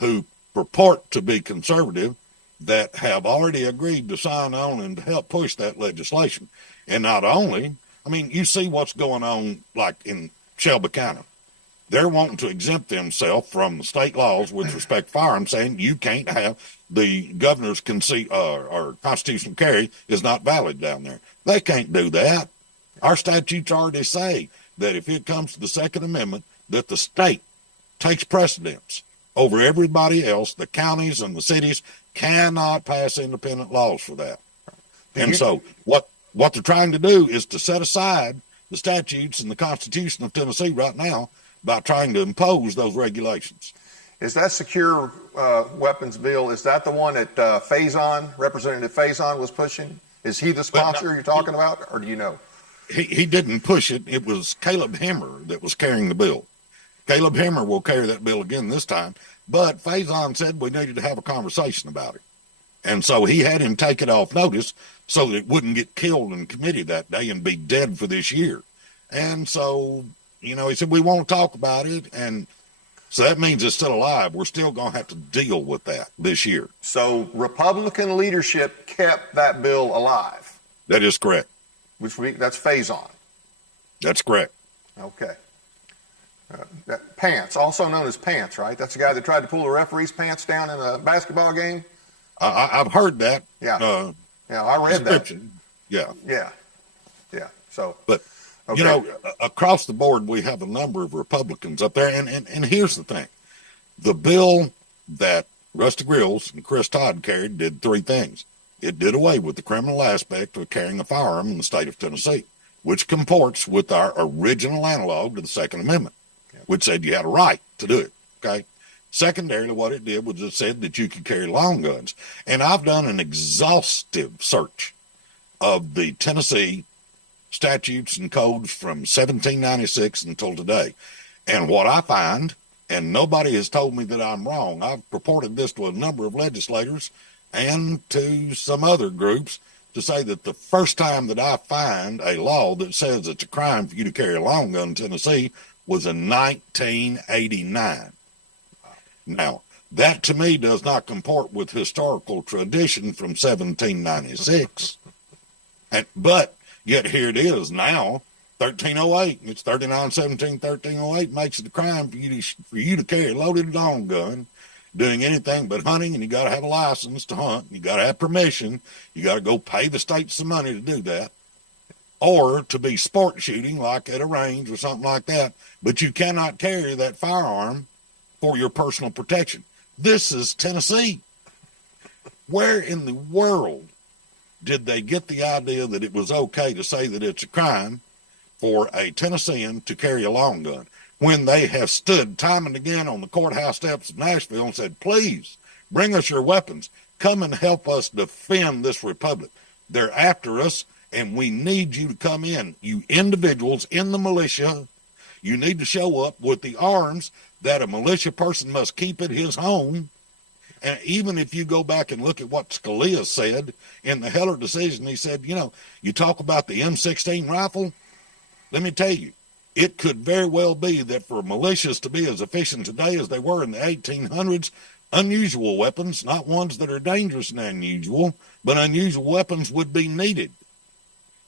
who purport to be conservative that have already agreed to sign on and help push that legislation. And not only, I mean, you see what's going on like in Shelby County. They're wanting to exempt themselves from the state laws with respect to firearms, saying you can't have the governor's or constitutional carry is not valid down there. They can't do that. Our statutes already say that if it comes to the Second Amendment, that the state takes precedence over everybody else. The counties and the cities cannot pass independent laws for that. And so what they're trying to do is to set aside the statutes and the Constitution of Tennessee right now by trying to impose those regulations. Is that secure weapons bill, is that the one that Representative Faison was pushing? Is he the sponsor you're talking about, or do you know? He didn't push it. It was Caleb Hemmer that was carrying the bill. Caleb Hemmer will carry that bill again this time, but Faison said we needed to have a conversation about it. And so he had him take it off notice so that it wouldn't get killed in committee that day and be dead for this year. And so, he said, we won't talk about it. And so that means it's still alive. We're still going to have to deal with that this year. So Republican leadership kept that bill alive. That is correct. That's Faison. That's correct. Okay. Pants, also known as Pants, right? That's the guy that tried to pull the referee's pants down in a basketball game? I've heard that. Yeah. I read that. Yeah. Yeah. So, but across the board, we have a number of Republicans up there. And here's the thing. The bill that Rusty Grills and Chris Todd carried did three things. It did away with the criminal aspect of carrying a firearm in the state of Tennessee, which comports with our original analog to the Second Amendment, which said you had a right to do it. Okay. Secondarily, what it did was it said that you could carry long guns. And I've done an exhaustive search of the Tennessee statutes and codes from 1796 until today. And what I find, and nobody has told me that I'm wrong, I've purported this to a number of legislators and to some other groups to say that the first time that I find a law that says it's a crime for you to carry a long gun in Tennessee was in 1989. Now, that to me does not comport with historical tradition from 1796. But yet here it is now, 1308. It's 3917, 1308 makes it a crime for you to carry a loaded long gun, doing anything but hunting, and you got to have a license to hunt. You got to have permission. You got to go pay the state some money to do that, or to be sport shooting like at a range or something like that. But you cannot carry that firearm for your personal protection. This is Tennessee. Where in the world did they get the idea that it was okay to say that it's a crime for a Tennessean to carry a long gun, when they have stood time and again on the courthouse steps of Nashville and said, please bring us your weapons. Come and help us defend this republic. They're after us, and we need you to come in. You individuals in the militia, you need to show up with the arms that a militia person must keep at his home. And even if you go back and look at what Scalia said in the Heller decision, he said, you talk about the M16 rifle. Let me tell you, it could very well be that for militias to be as efficient today as they were in the 1800s, unusual weapons, not ones that are dangerous and unusual, but unusual weapons would be needed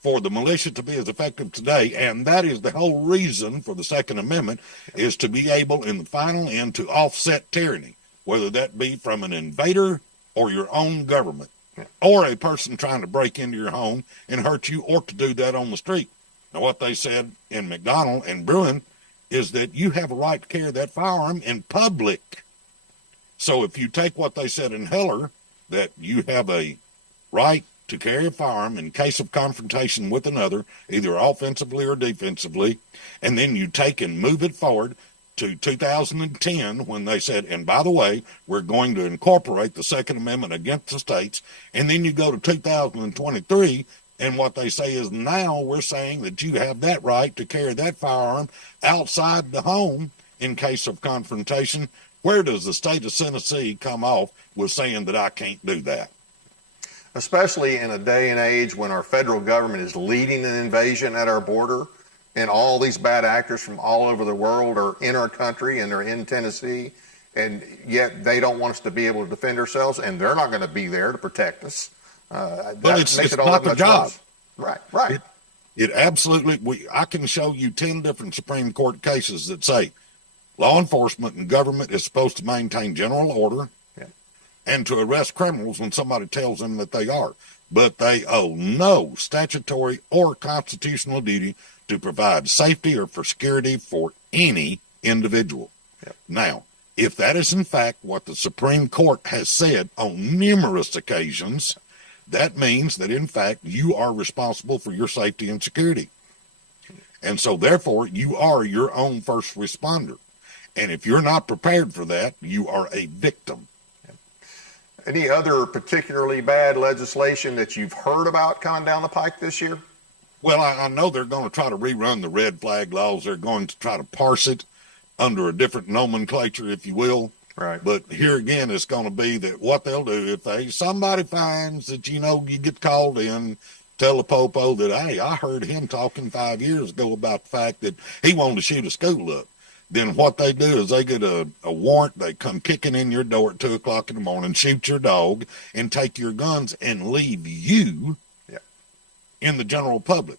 for the militia to be as effective today. And that is the whole reason for the Second Amendment, is to be able in the final end to offset tyranny, whether that be from an invader or your own government, or a person trying to break into your home and hurt you, or to do that on the street. Now, what they said in McDonald and Bruin is that you have a right to carry that firearm in public. So if you take what they said in Heller, that you have a right to carry a firearm in case of confrontation with another, either offensively or defensively, and then you take and move it forward to 2010 when they said, and by the way, we're going to incorporate the Second Amendment against the states, and then you go to 2023, and what they say is now we're saying that you have that right to carry that firearm outside the home in case of confrontation. Where does the state of Tennessee come off with saying that I can't do that? Especially in a day and age when our federal government is leading an invasion at our border, and all these bad actors from all over the world are in our country and they're in Tennessee, and yet they don't want us to be able to defend ourselves, and they're not going to be there to protect us. But it's not the job. Right. It absolutely, I can show you 10 different Supreme Court cases that say law enforcement and government is supposed to maintain general order and to arrest criminals when somebody tells them that they are. But they owe no statutory or constitutional duty to provide safety or for security for any individual. Now, if that is in fact what the Supreme Court has said on numerous occasions, that means that in fact you are responsible for your safety and security. And so therefore you are your own first responder. And if you're not prepared for that, you are a victim. Any other particularly bad legislation that you've heard about coming down the pike this year? Well, I know they're going to try to rerun the red flag laws. They're going to try to parse it under a different nomenclature, if you will. Right. But here again, it's going to be that what they'll do if somebody finds that, you get called in, tell the popo that, hey, I heard him talking 5 years ago about the fact that he wanted to shoot a school up. Then what they do is they get a warrant. They come kicking in your door at 2 o'clock in the morning, shoot your dog, and take your guns and leave you in the general public.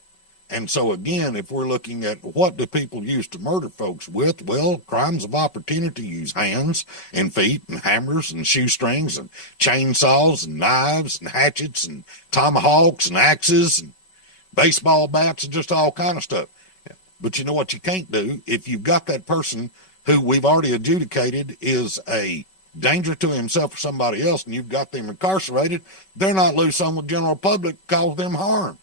And so again, if we're looking at what do people use to murder folks with, well, crimes of opportunity use hands and feet and hammers and shoestrings and chainsaws and knives and hatchets and tomahawks and axes and baseball bats and just all kind of stuff. But you know what you can't do? If you've got that person who we've already adjudicated is a danger to himself or somebody else, and you've got them incarcerated, they're not loose on the general public to cause them harm.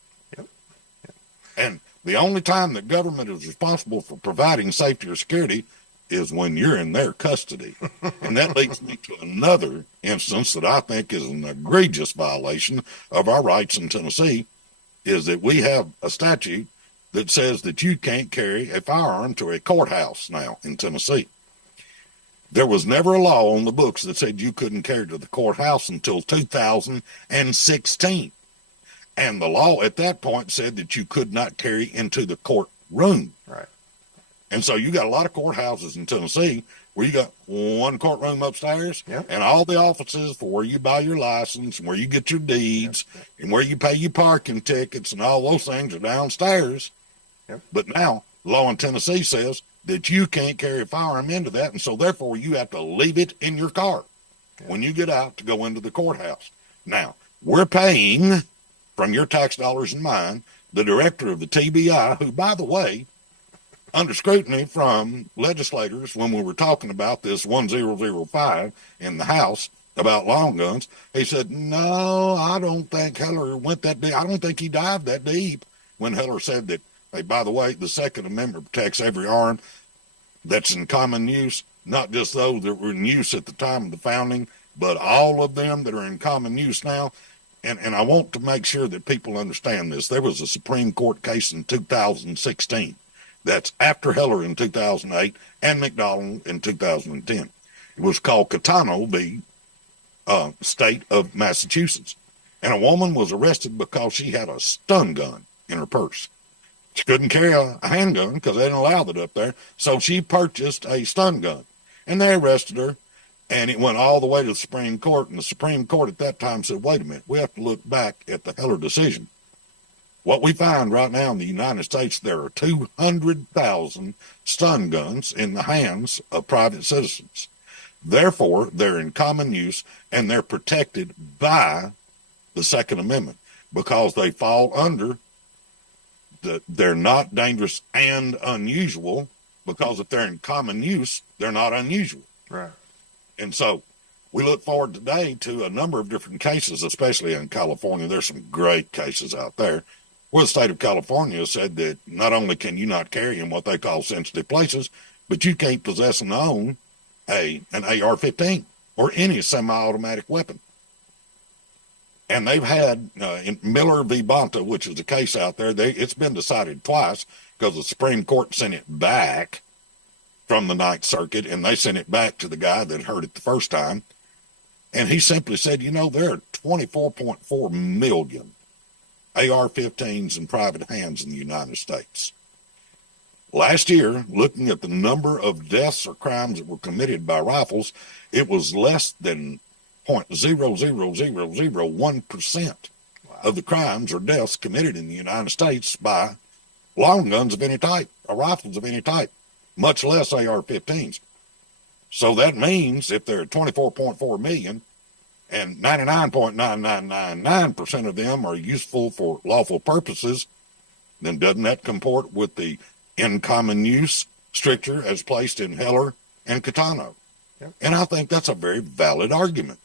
And the only time the government is responsible for providing safety or security is when you're in their custody. And that leads me to another instance that I think is an egregious violation of our rights in Tennessee, is that we have a statute that says that you can't carry a firearm to a courthouse now in Tennessee. There was never a law on the books that said you couldn't carry to the courthouse until 2016. And the law at that point said that you could not carry into the courtroom. Right. And so you got a lot of courthouses in Tennessee where you got one courtroom upstairs and all the offices for where you buy your license and where you get your deeds and where you pay your parking tickets and all those things are downstairs. But now law in Tennessee says that you can't carry a firearm into that. And so therefore you have to leave it in your car when you get out to go into the courthouse. Now we're paying from your tax dollars and mine, the director of the TBI, who, by the way, under scrutiny from legislators when we were talking about this 1005 in the House about long guns, he said, no, I don't think Heller went that deep. I don't think he dived that deep when Heller said that, hey, by the way, the Second Amendment protects every arm that's in common use, not just those that were in use at the time of the founding, but all of them that are in common use now. And I want to make sure that people understand this. There was a Supreme Court case in 2016. That's after Heller in 2008 and McDonald in 2010. It was called Catano v. State of Massachusetts. And a woman was arrested because she had a stun gun in her purse. She couldn't carry a handgun because they didn't allow that up there. So she purchased a stun gun. And they arrested her. And it went all the way to the Supreme Court, and the Supreme Court at that time said, wait a minute, we have to look back at the Heller decision. What we find right now in the United States, there are 200,000 stun guns in the hands of private citizens. Therefore, they're in common use, and they're protected by the Second Amendment because they fall under they're not dangerous and unusual, because if they're in common use, they're not unusual. Right. And so we look forward today to a number of different cases, especially in California. There's some great cases out there where the state of California said that not only can you not carry in what they call sensitive places, but you can't possess and own an AR-15 or any semi-automatic weapon. And they've had, in Miller v. Bonta, which is a case out there, it's been decided twice because the Supreme Court sent it back from the Ninth Circuit, and they sent it back to the guy that heard it the first time. And he simply said, you know, there are 24.4 million AR-15s in private hands in the United States. Last year, looking at the number of deaths or crimes that were committed by rifles, it was less than 0.00001% of the crimes or deaths committed in the United States by long guns of any type, or rifles of any type, much less AR-15s. So that means if there are 24.4 million and 99.9999% of them are useful for lawful purposes, then doesn't that comport with the in common use stricture as placed in Heller and Catano? Yep. And I think that's a very valid argument.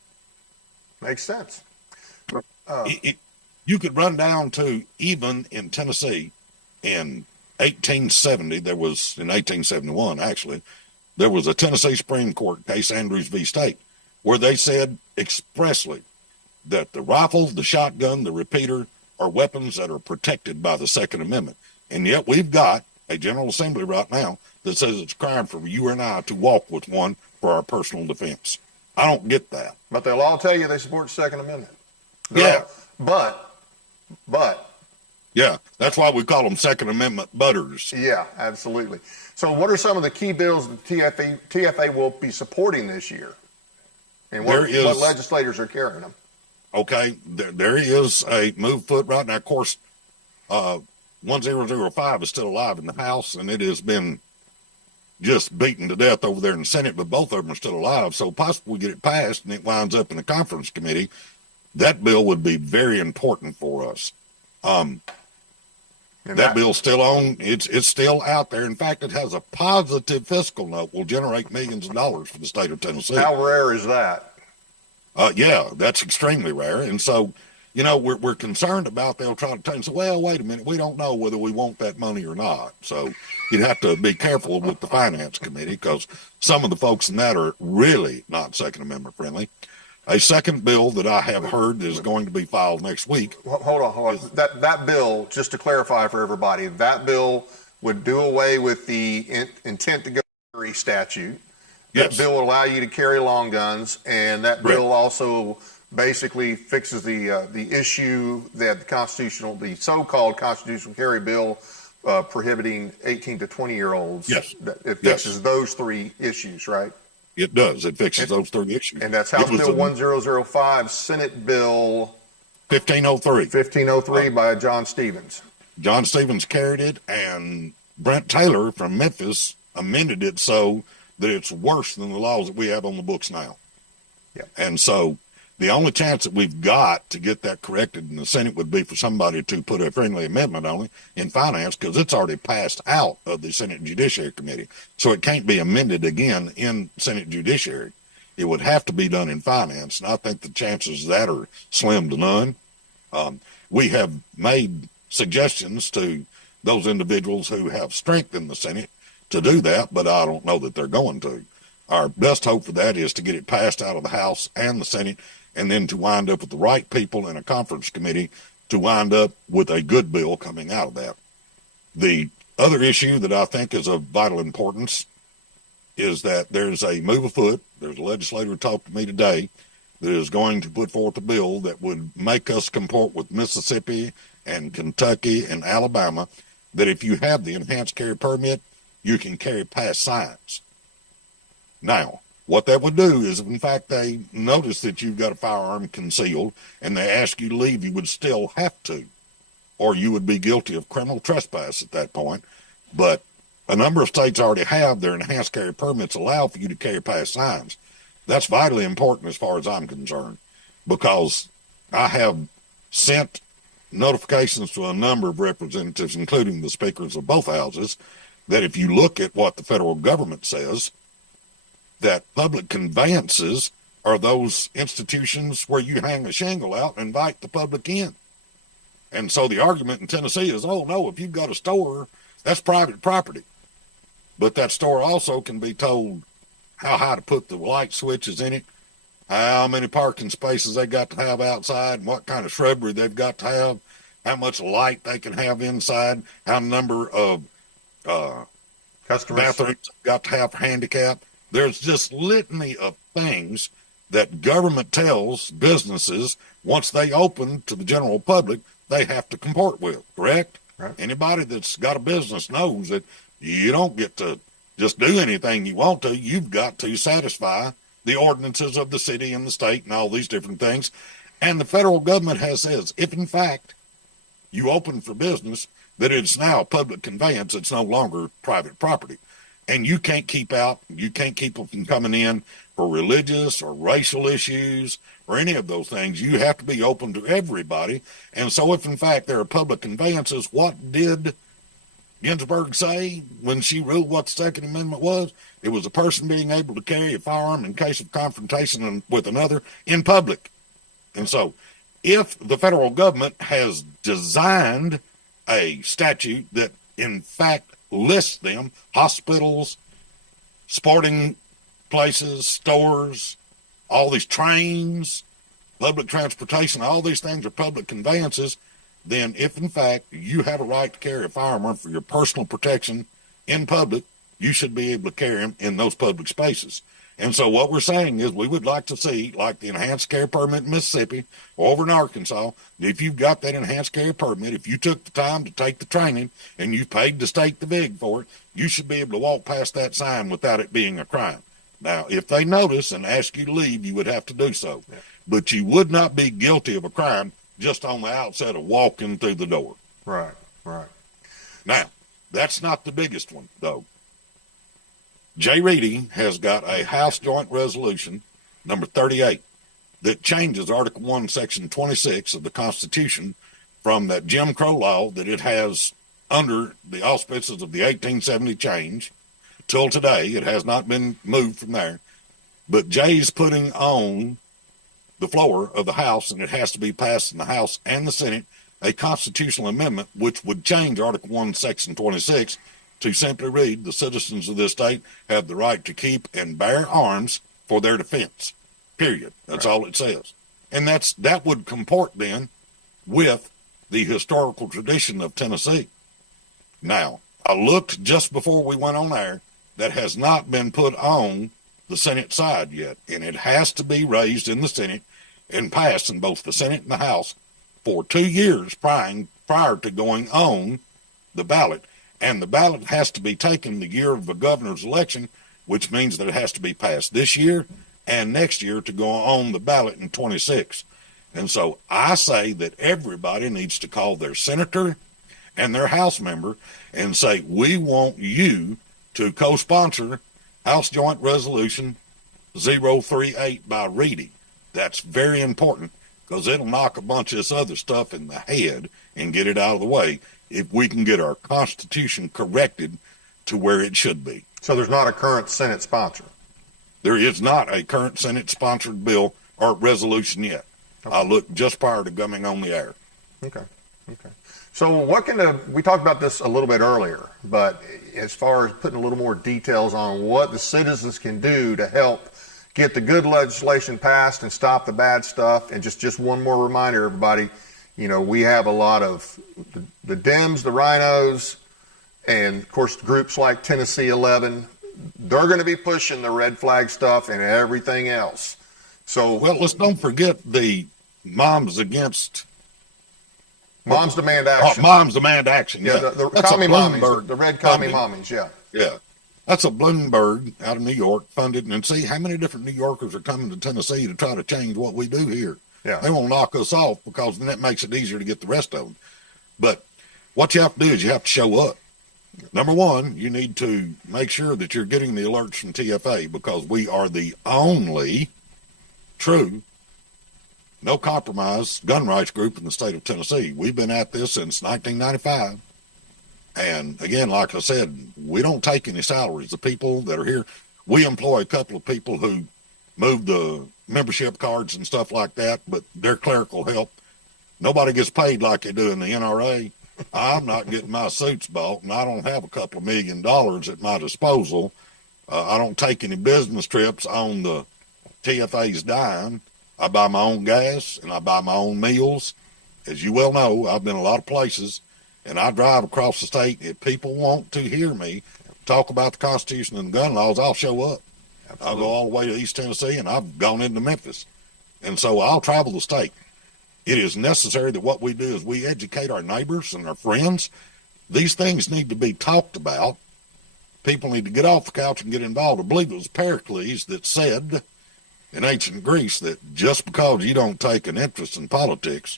Makes sense. You could run down to, even in Tennessee in 1870, in 1871 actually, there was a Tennessee Supreme Court case, Andrews v. State, where they said expressly that the rifle, the shotgun, the repeater are weapons that are protected by the Second Amendment. And yet we've got a General Assembly right now that says it's a crime for you and I to walk with one for our personal defense. I don't get that. But they'll all tell you they support the Second Amendment. But. Yeah, that's why we call them Second Amendment butters. Yeah, absolutely. So what are some of the key bills the TFA will be supporting this year? And what legislators are carrying them? Okay, there is a move foot right now. Of course, 1005 is still alive in the House, and it has been just beaten to death over there in the Senate, but both of them are still alive. So possibly we get it passed and it winds up in the conference committee. That bill would be very important for us. That bill's still on. It's still out there. In fact, it has a positive fiscal note, will generate millions of dollars for the state of Tennessee. How rare is that? Yeah, that's extremely rare. And so, you know, we're concerned about they'll try to tell us, well, wait a minute, we don't know whether we want that money or not. So you'd have to be careful with the Finance Committee because some of the folks in that are really not Second Amendment friendly. A second bill that I have heard is going to be filed next week. Hold on. That bill, just to clarify for everybody, that bill would do away with the intent to carry statute. That bill will allow you to carry long guns, and that bill also basically fixes the issue that the so-called constitutional carry bill prohibiting 18 to 20-year-olds. Yes. It fixes those three issues, right? It does. It fixes those three issues. And that's House Bill 1005, Senate Bill 1503 by John Stevens. John Stevens carried it, and Brent Taylor from Memphis amended it so that it's worse than the laws that we have on the books now. Yeah. And so the only chance that we've got to get that corrected in the Senate would be for somebody to put a friendly amendment on it in finance, because it's already passed out of the Senate Judiciary Committee. So it can't be amended again in Senate Judiciary. It would have to be done in finance, and I think the chances of that are slim to none. We have made suggestions to those individuals who have strength in the Senate to do that, but I don't know that they're going to. Our best hope for that is to get it passed out of the House and the Senate, and then to wind up with the right people in a conference committee to wind up with a good bill coming out of that. The other issue that I think is of vital importance is that there's a move afoot. There's a legislator who talked to me today that is going to put forth a bill that would make us comport with Mississippi and Kentucky and Alabama, that if you have the enhanced carry permit, you can carry past signs. Now, what that would do is, if in fact they notice that you've got a firearm concealed and they ask you to leave, you would still have to, or you would be guilty of criminal trespass at that point. But a number of states already have their enhanced carry permits allow for you to carry past signs. That's vitally important as far as I'm concerned, because I have sent notifications to a number of representatives, including the speakers of both houses, that if you look at what the federal government says, that public conveyances are those institutions where you hang a shingle out and invite the public in. And so the argument in Tennessee is, oh, no, if you've got a store, that's private property. But that store also can be told how high to put the light switches in it, how many parking spaces they got to have outside, and what kind of shrubbery they've got to have, how much light they can have inside, how number of customers bathrooms they've got to have for handicap. There's just litany of things that government tells businesses once they open to the general public they have to comport with, correct? Right. Anybody that's got a business knows that you don't get to just do anything you want to. You've got to satisfy the ordinances of the city and the state and all these different things. And the federal government has says, if in fact you open for business, that it's now public conveyance, it's no longer private property. And you can't keep people from coming in for religious or racial issues or any of those things. You have to be open to everybody. And so if in fact there are public conveyances, what did Ginsburg say when she ruled what the Second Amendment was? It was a person being able to carry a firearm in case of confrontation with another in public. And so if the federal government has designed a statute that in fact lists them, hospitals, sporting places, stores, all these trains, public transportation, all these things are public conveyances, then if in fact you have a right to carry a firearm for your personal protection in public, you should be able to carry them in those public spaces. And so what we're saying is we would like to see, like the enhanced carry permit in Mississippi, over in Arkansas, if you've got that enhanced carry permit, if you took the time to take the training and you paid the state the VIG for it, you should be able to walk past that sign without it being a crime. Now, if they notice and ask you to leave, you would have to do so. Yeah. But you would not be guilty of a crime just on the outset of walking through the door. Right, right. Now, that's not the biggest one, though. Jay Reedy has got a House Joint Resolution, number 38, that changes Article 1, Section 26 of the Constitution from that Jim Crow law that it has under the auspices of the 1870 change till today. It has not been moved from there. But Jay's putting on the floor of the House, and it has to be passed in the House and the Senate, a constitutional amendment which would change Article 1, Section 26 to simply read, the citizens of this state have the right to keep and bear arms for their defense, period. That's right. All it says. And that would comport then with the historical tradition of Tennessee. Now, I looked just before we went on air, that has not been put on the Senate side yet, and it has to be raised in the Senate and passed in both the Senate and the House for 2 years prior to going on the ballot. And the ballot has to be taken the year of the governor's election, which means that it has to be passed this year and next year to go on the ballot in 26. And so I say that everybody needs to call their senator and their House member and say, we want you to co-sponsor House Joint Resolution 038 by Reedy. That's very important because it'll knock a bunch of this other stuff in the head and get it out of the way if we can get our Constitution corrected to where it should be. So there's not a current Senate sponsor? There is not a current Senate-sponsored bill or resolution yet. Okay. I looked just prior to coming on the air. Okay. So we talked about this a little bit earlier, but as far as putting a little more details on what the citizens can do to help get the good legislation passed and stop the bad stuff, and just one more reminder, everybody, we have a lot of the Dems, the Rhinos, and of course groups like Tennessee 11. They're going to be pushing the red flag stuff and everything else. So, well, let's don't forget the Moms Demand Action. Moms Demand Action. Yeah, the commie mommies, the red commie mommies. Yeah. That's a Bloomberg out of New York funded, and see how many different New Yorkers are coming to Tennessee to try to change what we do here. Yeah. They won't knock us off because then that makes it easier to get the rest of them. But what you have to do is you have to show up. Number one, you need to make sure that you're getting the alerts from TFA because we are the only true, no compromise gun rights group in the state of Tennessee. We've been at this since 1995. And again, like I said, we don't take any salaries. The people that are here, we employ a couple of people who moved the membership cards and stuff like that, but they're clerical help. Nobody gets paid like they do in the NRA. I'm not getting my suits bought, and I don't have a couple of $1 million at my disposal. I don't take any business trips on the TFA's dime. I buy my own gas, and I buy my own meals. As you well know, I've been a lot of places, and I drive across the state. If people want to hear me talk about the Constitution and gun laws, I'll show up. Absolutely. I'll go all the way to East Tennessee, and I've gone into Memphis. And so I'll travel the state. It is necessary that what we do is we educate our neighbors and our friends. These things need to be talked about. People need to get off the couch and get involved. I believe it was Pericles that said in ancient Greece that just because you don't take an interest in politics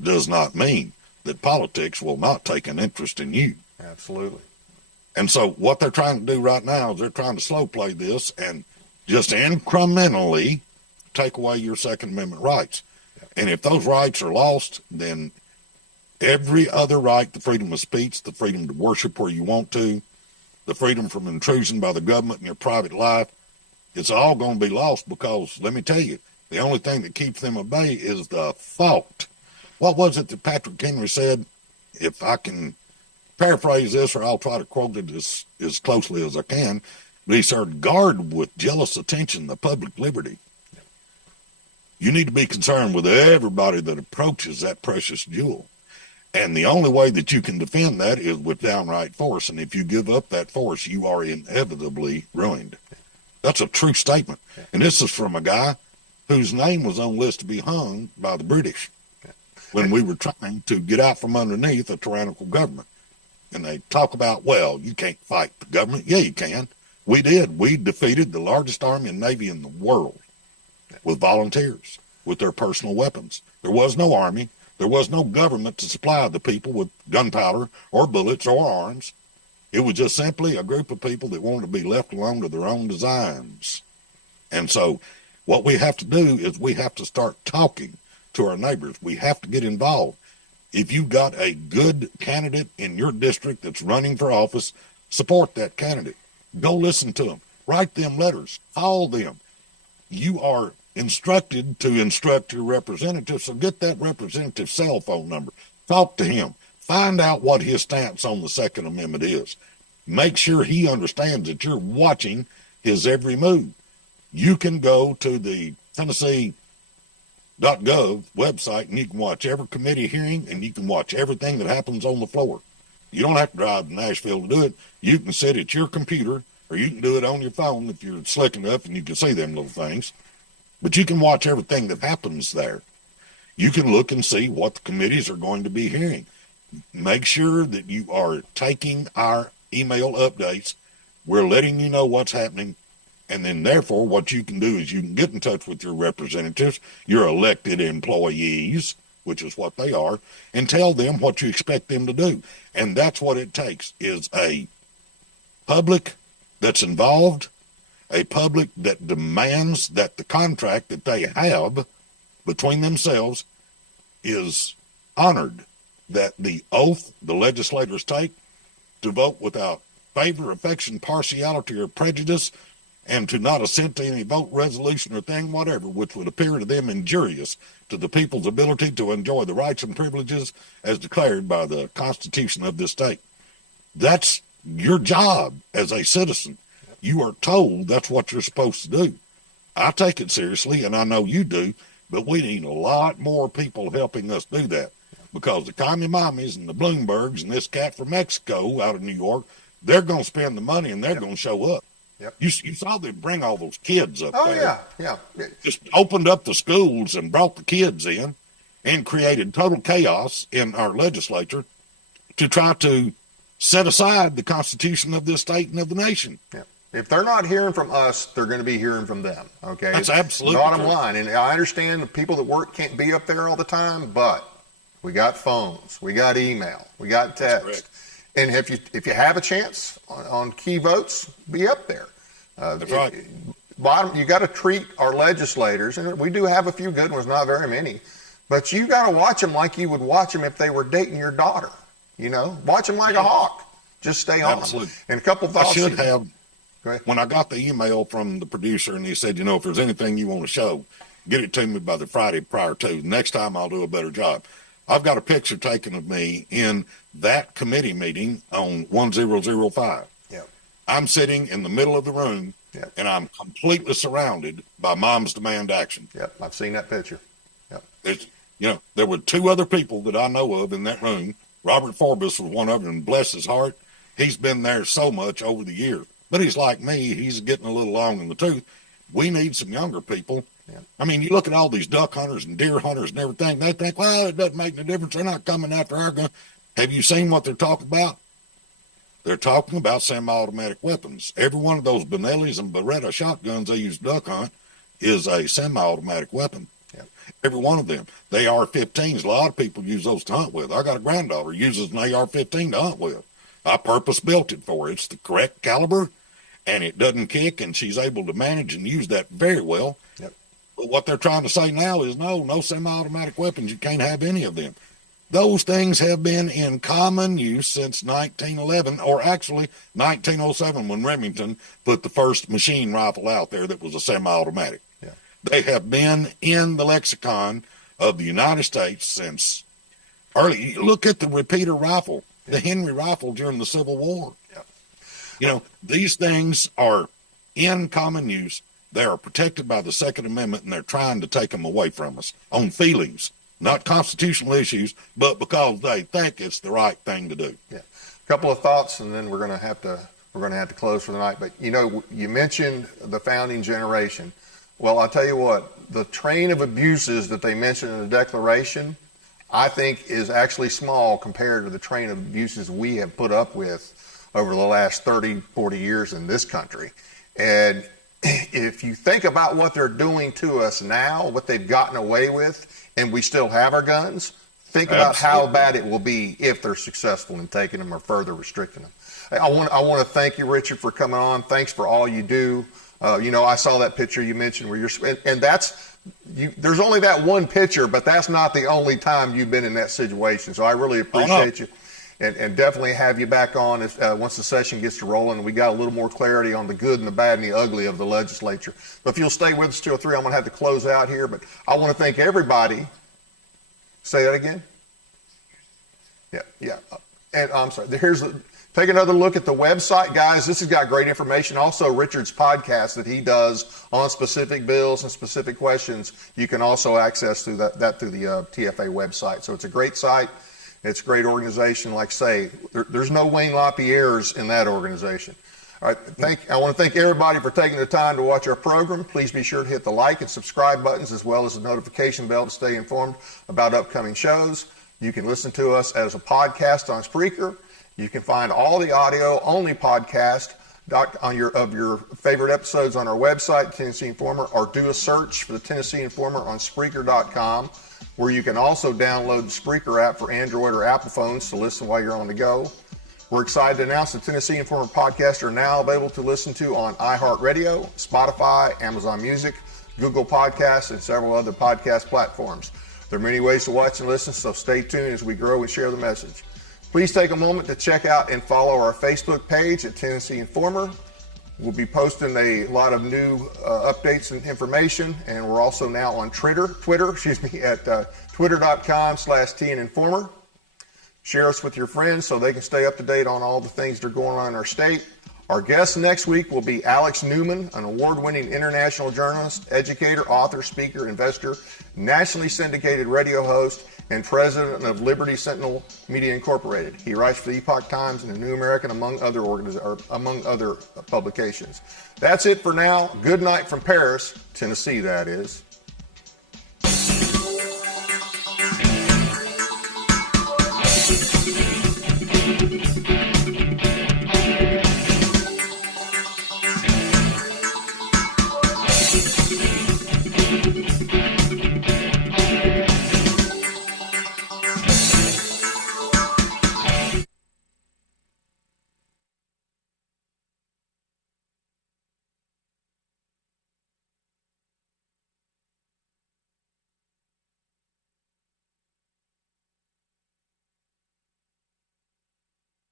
does not mean that politics will not take an interest in you. Absolutely. And so what they're trying to do right now is they're trying to slow play this and just incrementally take away your Second Amendment rights. And if those rights are lost, then every other right, the freedom of speech, the freedom to worship where you want to, the freedom from intrusion by the government in your private life, it's all going to be lost because, let me tell you, the only thing that keeps them at bay is the thought. What was it that Patrick Henry said? If I can paraphrase this, or I'll try to quote it as closely as I can, but he said, guard with jealous attention the public liberty. You need to be concerned with everybody that approaches that precious jewel. And the only way that you can defend that is with downright force. And if you give up that force, you are inevitably ruined. That's a true statement. And this is from a guy whose name was on list to be hung by the British when we were trying to get out from underneath a tyrannical government. And they talk about, well, you can't fight the government. Yeah, you can. We did. We defeated the largest army and navy in the world with volunteers, with their personal weapons. There was no army. There was no government to supply the people with gunpowder or bullets or arms. It was just simply a group of people that wanted to be left alone to their own designs. And so what we have to do is we have to start talking to our neighbors. We have to get involved. If you've got a good candidate in your district that's running for office, support that candidate. Go listen to them. Write them letters. Call them. You are instructed to instruct your representative, so get that representative's cell phone number. Talk to him. Find out what his stance on the Second Amendment is. Make sure he understands that you're watching his every move. You can go to the Tennessee.gov website and you can watch every committee hearing and you can watch everything that happens on the floor. You don't have to drive to Nashville to do it. You can sit at your computer or you can do it on your phone if you're slick enough and you can see them little things. But you can watch everything that happens there. You can look and see what the committees are going to be hearing. Make sure that you are taking our email updates. We're letting you know what's happening. And then, therefore, what you can do is you can get in touch with your representatives, your elected employees, which is what they are, and tell them what you expect them to do. And that's what it takes, is a public that's involved, a public that demands that the contract that they have between themselves is honored, that the oath the legislators take to vote without favor, affection, partiality, or prejudice, and to not assent to any vote, resolution, or thing whatever which would appear to them injurious to the people's ability to enjoy the rights and privileges as declared by the Constitution of this state. That's your job as a citizen. You are told that's what you're supposed to do. I take it seriously, and I know you do, but we need a lot more people helping us do that, because the commie mommies and the Bloombergs and this cat from Mexico out of New York, they're going to spend the money and they're going to show up. Yep. You saw them bring all those kids up there. Oh, yeah. Just opened up the schools and brought the kids in and created total chaos in our legislature to try to set aside the Constitution of this state and of the nation. Yeah. If they're not hearing from us, they're going to be hearing from them. Okay, that's absolutely bottom true. line. And I understand the people that work can't be up there all the time, but we got phones, we got email, we got text, and if you have a chance on key votes, be up there. That's right. Bottom, you got to treat our legislators, and we do have a few good ones, not very many, but you got to watch them like you would watch them if they were dating your daughter. You know, watch them like a hawk. Just stay on. Absolutely. And a couple thoughts. Go ahead. When I got the email from the producer and he said, if there's anything you want to show, get it to me by the Friday prior to. Next time I'll do a better job. I've got a picture taken of me in that committee meeting on 1005. Yep. I'm sitting in the middle of the room, yep, and I'm completely surrounded by Moms Demand Action. Yep, I've seen that picture. Yep. It's, there were two other people that I know of in that room. Robert Forbes was one of them, and bless his heart, he's been there so much over the years. But he's like me. He's getting a little long in the tooth. We need some younger people. Yeah. I mean, you look at all these duck hunters and deer hunters and everything. They think, well, it doesn't make no difference. They're not coming after our gun. Have you seen what they're talking about? They're talking about semi-automatic weapons. Every one of those Benellis and Beretta shotguns they use to duck hunt is a semi-automatic weapon. Yeah. Every one of them. The AR-15s, a lot of people use those to hunt with. I got a granddaughter who uses an AR-15 to hunt with. I purpose built it for her. It's the correct caliber, and it doesn't kick, and she's able to manage and use that very well. Yep. But what they're trying to say now is no semi-automatic weapons. You can't have any of them. Those things have been in common use since 1911, or actually 1907, when Remington put the first machine rifle out there that was a semi-automatic. Yeah. They have been in the lexicon of the United States since early. Look at the repeater rifle, the Henry rifle during the Civil War. Yeah. These things are in common use. They are protected by the Second Amendment, and they're trying to take them away from us on feelings, not constitutional issues, but because they think it's the right thing to do. Yeah. A couple of thoughts, and then we're going to have to close for the night. But you mentioned the founding generation. Well, I'll tell you what, the train of abuses that they mentioned in the Declaration, I think is actually small compared to the train of abuses we have put up with over the last 30, 40 years in this country. And if you think about what they're doing to us now, what they've gotten away with, and we still have our guns, think about how bad it will be if they're successful in taking them or further restricting them. I want to thank you, Richard, for coming on. Thanks for all you do. I saw that picture you mentioned where and that's, there's only that one picture, but that's not the only time you've been in that situation. So I really appreciate you. And definitely have you back on once the session gets to rolling and we got a little more clarity on the good and the bad and the ugly of the legislature. But if you'll stay with us till 3, I'm going to have to close out here. But I want to thank everybody. Say that again? Yeah. And I'm sorry. Take another look at the website, guys. This has got great information. Also, Richard's podcast that he does on specific bills and specific questions, you can also access through that through the TFA website. So it's a great site. It's a great organization. Like I say, there's no Wayne LaPierre's in that organization. All right, I want to thank everybody for taking the time to watch our program. Please be sure to hit the like and subscribe buttons as well as the notification bell to stay informed about upcoming shows. You can listen to us as a podcast on Spreaker. You can find all the audio-only podcast of your favorite episodes on our website, Tennessee Informer, or do a search for the Tennessee Informer on Spreaker.com, where you can also download the Spreaker app for Android or Apple phones to listen while you're on the go. We're excited to announce the Tennessee Informer podcasts are now available to listen to on iHeartRadio, Spotify, Amazon Music, Google Podcasts, and several other podcast platforms. There are many ways to watch and listen, so stay tuned as we grow and share the message. Please take a moment to check out and follow our Facebook page at Tennessee Informer. We'll be posting a lot of new updates and information, and we're also now on Twitter, at twitter.com/TNInformer. Share us with your friends so they can stay up to date on all the things that are going on in our state. Our guest next week will be Alex Newman, an award-winning international journalist, educator, author, speaker, investor, nationally syndicated radio host, and president of Liberty Sentinel Media Incorporated. He writes for the Epoch Times and the New American, among other publications. That's it for now. Good night from Paris, Tennessee, that is.